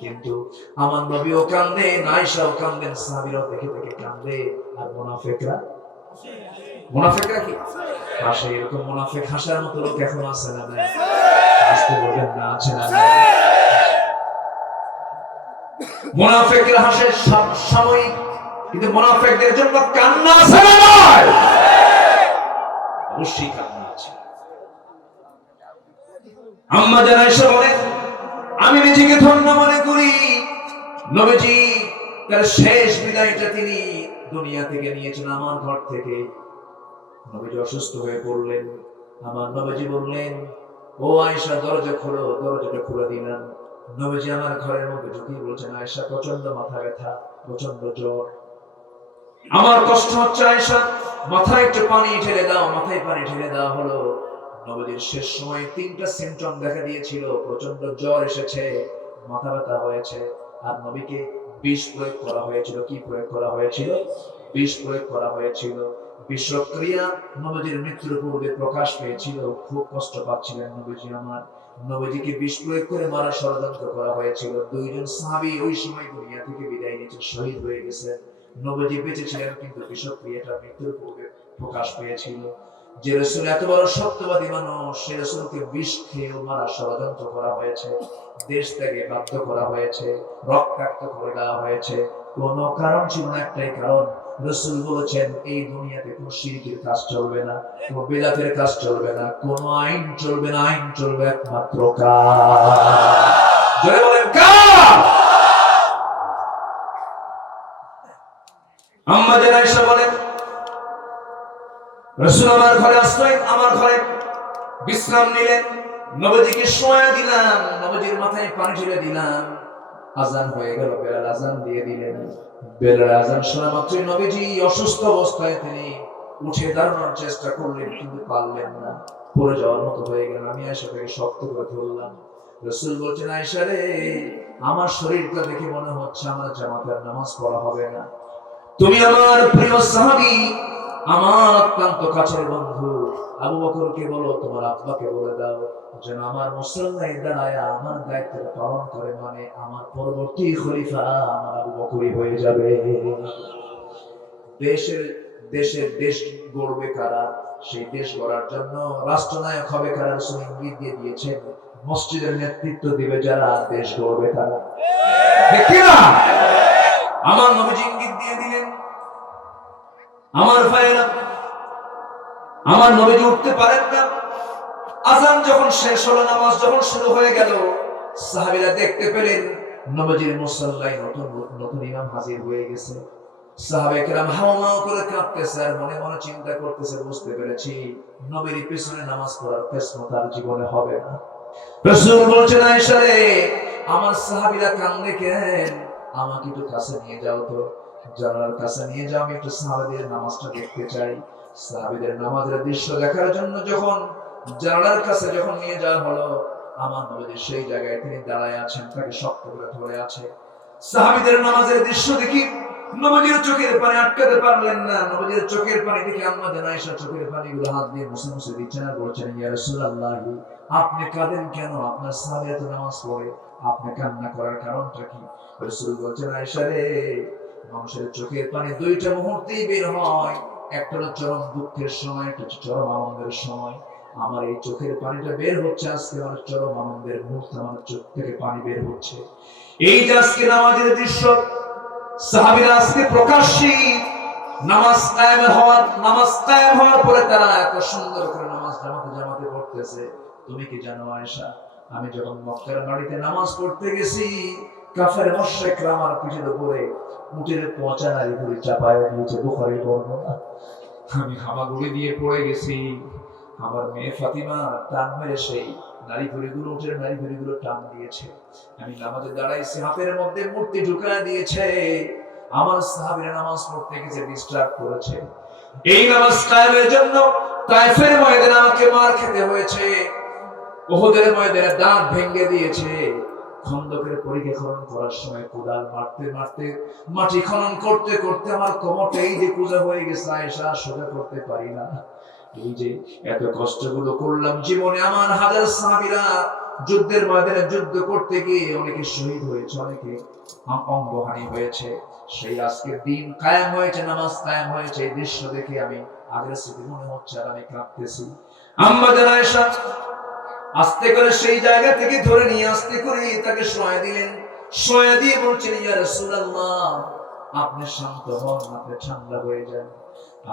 কিন্তু আমার নবীও কাঁদেন, আয়েশাও কাঁদেন, সাহাবীরাও দেখে দেখে কাঁদে। আর মুনাফিকরা, মুনাফিকরা কি হাসে? এরকম মুনাফিক হাসার মতো লোক এখন আছে না? আসতে বলবেন না, আছে না? মুনাফিকরা হাসে সাময়িক, কিন্তু মুনাফিকদের জন্য কান্না আছে না? নয়, অবশ্যই কান্না আছে। আম্মাজান আয়েশা বলেন, আমি নিজেকে ধন্য মনে করি, নবীজি তার শেষ বিদায়টা তিনি দুনিয়া থেকে নিয়েছেন আমার ঘর থেকে। নবীজি অসুস্থ হয়ে পড়লেন। আমার নবীজি বললেন, ও আয়েশা দরজা খোলো। দরজাটা খুলে দিলাম। নবীজি আমার ঘরের মধ্যে ঢুকে বলছেন, আয়েশা প্রচন্ড মাথা ব্যথা, প্রচন্ড জ্বর, আমার কষ্ট হচ্ছে আয়েশা, মাথায় একটু পানি ঢেলে দাও। মাথায় পানি ঢেলে দেওয়া হলো। নবীজির শেষ সময় 3টা সিম্পটম দেখা দিয়েছিল, প্রচন্ড জ্বর এসেছে, মাথা ব্যথা হয়েছে, আর নবীকে বিষ প্রয়োগ করা হয়েছিল। কি প্রয়োগ করা হয়েছিল? বিষ প্রয়োগ করা হয়েছিল। বিষক্রিয়া নবীজির মৃত্যুর পূর্বে প্রকাশ পেয়েছিল, খুব কষ্ট পাচ্ছিলেন নবীজি আমার। নবীজিকে বিষ প্রয়োগ করে মারার ষড়যন্ত্র করা হয়েছিল। 2 জন সাহাবী ওই সময় দুনিয়া থেকে বিদায় নিয়েছে, শহীদ হয়ে গেছে। নবীজি বেঁচে ছিলেন, কিন্তু বিষক্রিয়াটা মৃত্যুর পূর্বে প্রকাশ পেয়েছিল। যে রাসূল এত বড় সত্যবাদী মানুষ, সে রাসূলকে বিষ খেয়ে মারার ষড়যন্ত্র করা হয়েছে, দেশ থেকে বাধ্য করা হয়েছে, রক্তাক্ত করে দেওয়া হয়েছে। কোনো কারণ ছিল না, একটাই কারণ, রাসূল বলেছেন এই দুনিয়াতে কোনো শিরকের কাজ চলবে না, কোনো বিদআতের কাজ চলবে না, কোনো আইন চলবে না, আইন চলবে একমাত্র কার? জোরে বলেন কার? আম্মাজান আয়েশা বলেন, রাসূল আমার ঘরে আশ্রয়, আমার ঘরে বিশ্রাম নিলেন। নবীজিকে শোয়া দিলাম, নবীজির মাথায় পানি ঢেলে দিলাম। আজান হয়ে গেল, বেলাল আজান দিয়ে দিলেন। বেলাল আজান শোনা মাত্রই নবীজি অসুস্থ অবস্থায় তিনি উঠে দাঁড়ানোর চেষ্টা করলেন, কিন্তু পারলেন না, পড়ে যাওয়ার মতো হয়ে গেলেন। আমি আয়েশাকে শক্ত করে ধরলাম। রাসূল বলছেন, আয়েশা রে, আমার শরীরটা দেখে মনে হচ্ছে আমার জামাতের নামাজ পড়া হবে না। তুমি আমার প্রিয় সাহাবী, আমার অত্যন্ত কাছের বন্ধু, আবু বকরকে বলো, তোমার আব্বাকে বলে দাও যেন আমার মুসল্লায় দাঁড়ায় আমার দায়িত্ব পালন করে, মানে আমার পরবর্তী খলিফা আমার আবু বকরই হয়ে যাবে। দেশ গড়বে কারা? সেই দেশ গড়ার জন্য রাষ্ট্রনায়ক হবে কারা? রাসূল ইঙ্গিত দিয়ে দিয়েছেন, মসজিদের নেতৃত্ব দিবে যারা, দেশ গড়বে কারা? ঠিক না? আমার নবীজি ইঙ্গিত দিয়ে দিলেন। আমার ভাইরা, আমার নবীজি উঠতে পারেন না। আজান যখন শেষ হলো, নামাজ যখন শুরু হয়ে গেল, সাহাবীরা দেখতে পেলেন নবীজির মুসাল্লায় নতুন নতুন ইমাম হাজির হয়ে গেছে। সাহাবায়ে কেরাম হাওমাও করে কাঁপতেছে আর মনে মনে চিন্তা করতেছে, বুঝতে পেরেছি নবীর পিছনে নামাজ পড়ার প্রশ্ন তার জীবনে হবে না। রাসূল বলছেন, আয়েশা রে, আমার সাহাবীরা কান্দে কেন? আমাকে একটু কাছে নিয়ে যাও তো, জানালার কাছে নিয়ে যাও, আমি একটু সাহাবীদের নামাজটা দেখতে চাই। সাহাবীদের নামাজের দৃশ্য দেখার জন্য যখন জানালার কাছে যখন নিয়ে যাওয়া হলো, আমার নবী সেই জায়গায় তিনি দাঁড়ায় আছেন, তাকে শক্ত করে ধরে আছে। সাহাবীদের নামাজের দৃশ্য দেখি নবীর চোখের পানি আটকাতে পারলেন না। নবীর চোখের পানি দেখে আম্মা জান আয়েশা চোখের পানিগুলো হাত দিয়ে মুছে মুছে দিচ্ছেন আর বলছেন, ইয়া রাসূলুল্লাহ, আপনি কাঁদেন কেন? আপনার সাহাবীরা তো নামাজ পড়ে, আপনি কান্না করার কারণটা কি? রাসূল বলছেন, আয়েশা রে, মানুষের চোখের পানি দুইটা মুহূর্তেই বের হয়, একটা হলো চরম দুঃখের সময়, একটা হচ্ছে চরম আনন্দের সময়। আমার এই চোখের পানিটা বের হচ্ছে আজকে আমার চরম আনন্দের মুহূর্তে, আমার চোখ থেকে পানি বের হচ্ছে। এই যে আজকে নামাজের দৃশ্য, সাহাবীরা আজকে প্রকাশ্যে নামাজ কায়েম হওয়ার পরে তারা এত সুন্দর করে নামাজ জামাতে পড়তেছে। তুমি কি জানো আয়েশা, আমি যখন মক্কার বাড়িতে নামাজ পড়তে গেছি, কাফের মুশরিকরা আমার পিঠের উপরে উটের পচা নাড়ি চাপায় দিয়েছে, বুখারীর বর্ণনা। আমি হামাগুড়ি দিয়ে পড়ে গেছি। আমার মেয়ে ফাতিমা টান মেরে সেই নাড়িগুলো উটের নাড়িগুলো টান দিয়েছে। আমি নামাজে দাঁড়াইছি, হাতের মধ্যে মূর্তি ঢুকায় দিয়েছে। আমার সাহাবীরা নামাজ পড়তে গেছে, ডিস্টার্ব করেছে। এই নামাজ কায়েমের জন্য তায়েফের ময়দানে আমাকে মার খেতে হয়েছে, উহুদের ময়দানে দাঁত ভেঙে দিয়েছে। খন্দকের পরীক্ষা খনন করার সময় কোদাল মারতে মারতে মাটি খনন করতে করতে আমার কোমরটা এই যে পূজা হয়ে গেছে আয়েশা, সোজা করতে পারি না। এই যে এত কষ্টগুলো করলাম জীবনে, আমার হাজার সাহাবীরা যুদ্ধের ময়দানে যুদ্ধ করতে গিয়ে অনেকে শহীদ হয়েছে, অনেকে অঙ্গহানি হয়েছে। সেই আজকের দিন কায়েম হয়েছে, নামাজ কায়েম হয়েছে, এই দৃশ্য দেখে আমি আগ্রেসিভ মনে হচ্ছে আর আমি কাঁপতেছি। আম্মা জান আয়েশা আস্তে করে সেই জায়গা থেকে ধরে নিয়ে আস্তে করে তাকে শোয়া দিলেন। শোয়া দিয়ে বলছেন, ইয়া রাসূলুল্লাহ, আপনি শান্ত হন, আপনি ঠান্ডা হয়ে যান,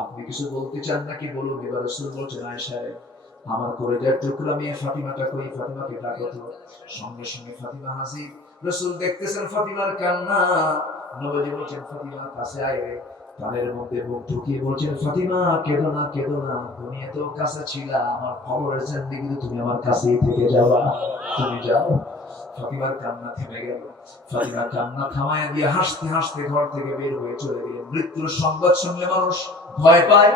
আপনি কিছু বলতে চান নাকি বলুন। এবার রাসূল বলছেন, আয়েশা রে, আমার কলিজার টুকরা মেয়ে ফাতিমাটা কই, ফাতিমাকে ডাকো তো। সঙ্গে সঙ্গে ফাতিমা হাজির। রাসূল দেখতেছেন ফাতিমার কান্না। নবী বলছেন, ফাতিমা কাছে আয় রে। কানের মধ্যে মুখ ঢুকিয়ে বলছেন, ফাতিমা কেঁদো না, কেঁদো না, দুনিয়াতেও কাছে ছিলা, আমার খবরের জিন্দেগিতে তুমি আমার কাছেই থেকে যাবা, তুমি যাও। ফাতিমার কান্না থেমে গেল। ফাতিমা কান্না থামায় দিয়ে হাসতে হাসতে ঘর থেকে বের হয়ে চলে গেলেন। মৃত্যুর সংবাদ শুনলে মানুষ ভয় পায়,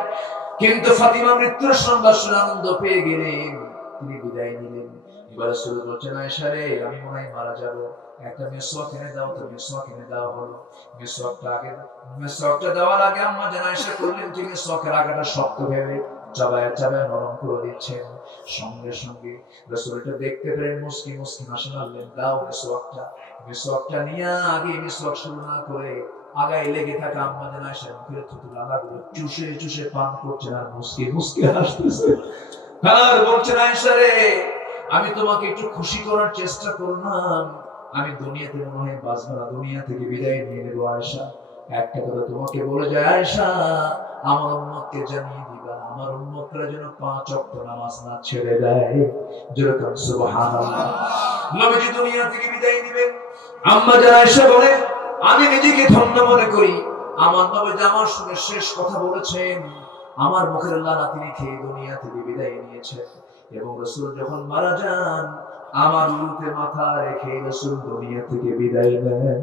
কিন্তু ফাতিমা মৃত্যুর সংবাদ শুনে আনন্দ পেয়ে গেলেন, তিনি বিদায় নিলেন। এবার রাসূল বলছেন, আয়েশা রে, আমি মনে হয় মারা যাব, একটা মিসওয়াক এনে দাও তো। মিসওয়াক এনে দেওয়া হলো। মিসওয়াকটা দেওয়ার আগে আম্মা জান আয়েশা করলেন কি, মিসওয়াকের আগাটা শক্ত ভেবে চাবায় চাবায় নরম করে দিচ্ছেন। সঙ্গে সঙ্গে রাসূলটা দেখতে পেলেন, মুস্কি মুস্কি হাসি মারলেন, দাও মিসওয়াকটা। মিসওয়াকটা নিয়ে আগে মিসওয়াক শুরু না করে আগায় লেগে থাকা আম্মা জান আয়েশা মুখের থুতু লাগাগুলো চুষে চুষে পান করছেন আর মুস্কি মুস্কি হাসতেছে। আর বলছেন, আয়েশা রে, আমি তোমাকে একটু খুশি করার চেষ্টা করলাম, আমি দুনিয়াতে মনে হয় বাঁচব না, দুনিয়া থেকে বিদায় নিয়ে নেব আয়েশা। একটা কথা তোমাকে বলে যায় আয়েশা, আমার উম্মতকে জানিয়ে দিবা, আমার উম্মতরা যেন 5 ওয়াক্ত নামাজ না ছেড়ে দেয়। যেরকম সুবহানাল্লাহ। নবীজি দুনিয়া থেকে বিদায় নেবেন। আম্মা জান আয়েশা বলে, আমি নিজেকে ধন্য মনে করি, আমার নবী আমার সঙ্গে শেষ কথা বলেছেন, আমার মুখের লালা তিনি খেয়ে দুনিয়া থেকে বিদায় নিয়েছেন। এবং রাসূল যখন মারা যান, আমার উরুতে মাথা রেখে রাসূল দুনিয়া থেকে বিদায় নেন।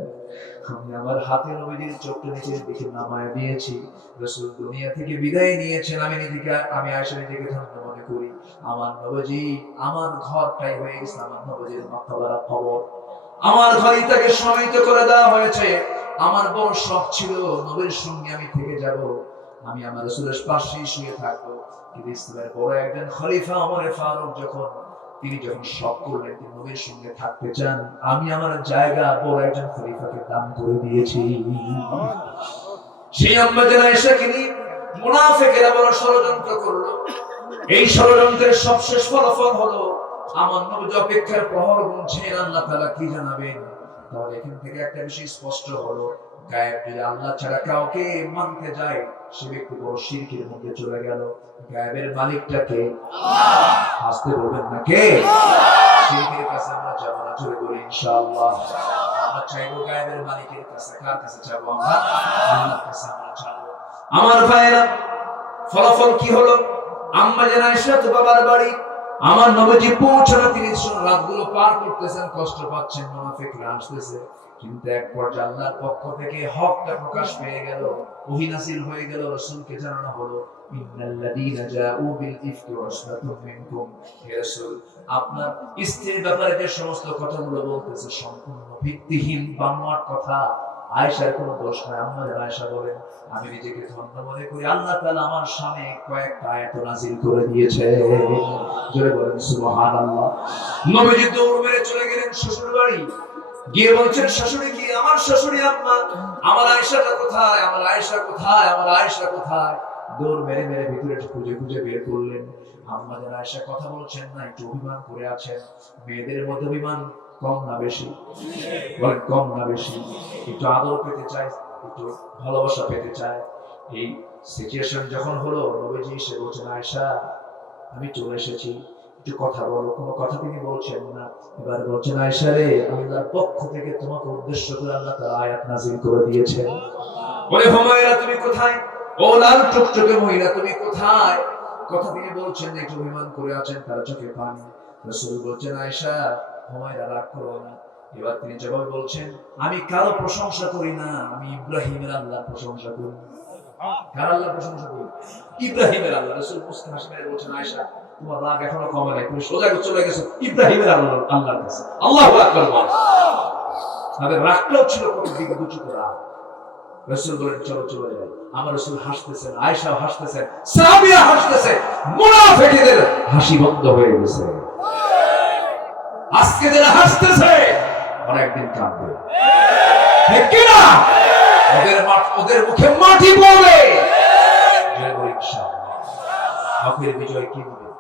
আমি আমার হাতে নবীজির চোখটা নিচের দিকে নামায় দিয়েছি, রাসূল দুনিয়া থেকে বিদায় নিয়েছেন। আমি আয়েশা নিজেকে ধন্য মনে করি, আমার নবীজি আমার ঘরটাই হয়ে গেছে আমার নবীজির মাকবারা কবর। আমার ঘরে তাকে সমাহিত করে দেওয়া হয়েছে। আমার বড় শখ ছিল নবীর সঙ্গে আমি থেকে যাব, আমি আমার রাসূলের পাশেই শুয়ে থাকবো। কিন্তু ইসলামের বড় একজন খলিফা ওমর ফারুক তিনি যখন শখ করলেন তিনি নবীর সঙ্গে থাকতে চান, আমি আমার জায়গা বড় একজন খলিফাকে দান করে দিয়েছি। সেই আম্মা জান আয়েশাকে নিয়ে মুনাফিকেরা বড় ষড়যন্ত্র করলো। এই ষড়যন্ত্রের সবশেষ ফলাফল হলো আমার নবী অপেক্ষার প্রহর গুনছেন, আল্লাহ তাআলা কি জানাবেন। তাহলে এখান থেকে একটা বিষয় স্পষ্ট হলো, গায়েব যদি আল্লাহ ছাড়া কাউকে মানতে যায়, সে ব্যক্তি বড় শিরকের মধ্যে চলে গেল। গায়েবের মালিকটা কে? আল্লাহ। আসতে বলবেন না কে? শিরকের কাছে আমরা যাব না, চলে বলি ইনশাআল্লাহ। আমরা চাইবো গায়েবের মালিকের কাছে। কার কাছে চাইবো আমরা? আল্লাহর কাছে আমরা চাইবো। আমার ভাইরা, ফলাফল কি হলো? আম্মা জান আয়েশা তো বাবার বাড়ি, আমার নবীজি পৌঁছানো 30 রাতগুলো পার করতেছেন, কষ্ট পাচ্ছেন, মুনাফিকরা আসতেছে। কিন্তু এক পর্যায়ে আল্লাহর পক্ষ থেকে হকটা প্রকাশ পেয়ে গেল, ওহী নাযিল হয়ে গেল, রাসূলকে জানানো হলো ইন্নাল্লাযীনা জাউ বিল ইফকি ওয়াসনাতুম মিনকুম। হে রাসূল, আপনার স্ত্রীর ব্যাপারে যে সমস্ত কথাগুলো বলতেছে সম্পূর্ণ ভিত্তিহীন বানোয়াট কথা, আয়েশার কোনো দোষ নাই। আম্মা জান আয়েশা বলেন, আমি নিজেকে ধন্য মনে করি, আল্লাহ তাআলা আমার সামনে কয়েকটা আয়াত নাযিল করে দিয়েছে। জোরে বলেন সুবহানাল্লাহ। নবীজি দৌড় মেরে চলে গেলেন শ্বশুর বাড়ি, গিয়ে বলছেন শাশুড়ি কি, আমার শাশুড়ি আম্মা, আমার আয়েশাটা কোথায়, আমার আয়েশা কোথায়, আমার আয়েশা কোথায়? দৌড় মেরে মেরে ভিতরে খুঁজে খুঁজে বের করলেন। আম্মা জান আয়েশা কথা বলছেন না, একটু অভিমান করে আছেন। মেয়েদের মধ্যে অভিমান কম না বেশি? বলেন কম না বেশি? একটু আদর পেতে চায়, একটু ভালোবাসা পেতে চায়। এই সিচুয়েশন যখন হলো, নবীজি এসে বলছেন আয়েশা আমি চলে এসেছি, একটু কথা বলো। কোনো কথা তিনি বলছেন না। এবার বলছেন আয়েশা রে, আল্লাহর পক্ষ থেকে তোমাকে উদ্দেশ্য করে আল্লাহ তাআলা আয়াত নাযিল করে দিয়েছেন। বলে হুমায়রা তুমি কোথায়? ও লাল টুকটুকে মহিলা তুমি কোথায়? কথা তিনি বলছেন, একটু অভিমান করে আছেন, তার চোখে পানি। রাসূল বলছেন আয়েশা হুমায়রা রাগ করো না। এবার তিনি জবাব বলছেন, আমি কারো প্রশংসা করি না, আমি ইব্রাহিমের আল্লাহর প্রশংসা করি। কার আল্লাহর প্রশংসা করি? ইব্রাহিমের আল্লাহ। রাসূল মুস্কিন হাসি মেরে বলছেন আয়েশা তোমার রাগ এখনো কমে নাই, তুমি সোজা চলে গেছো ইব্রাহিমের আল্লাহর কাছে। আল্লাহু আকবার বল। তাদের রাগটাও ছিল কত দিগদূচিত রাগ। রাসূল বলেন চলো চলে যাই। আমার রাসূল হাসতেছেন, আয়েশাও হাসতেছেন, সাহাবীরা হাসতেছে, মুনাফিকদের হাসি বন্ধ হয়ে গেছে। আজকে যারা হাসতেছে ওরা একদিন কাঁদবে, ঠিক কি না? ওদের মুখে মাটি পড়বে। ইনশাআল্লাহ হকের বিজয় কে দিবেন?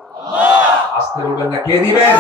আস্তে বলবেন না, কে দিবেন?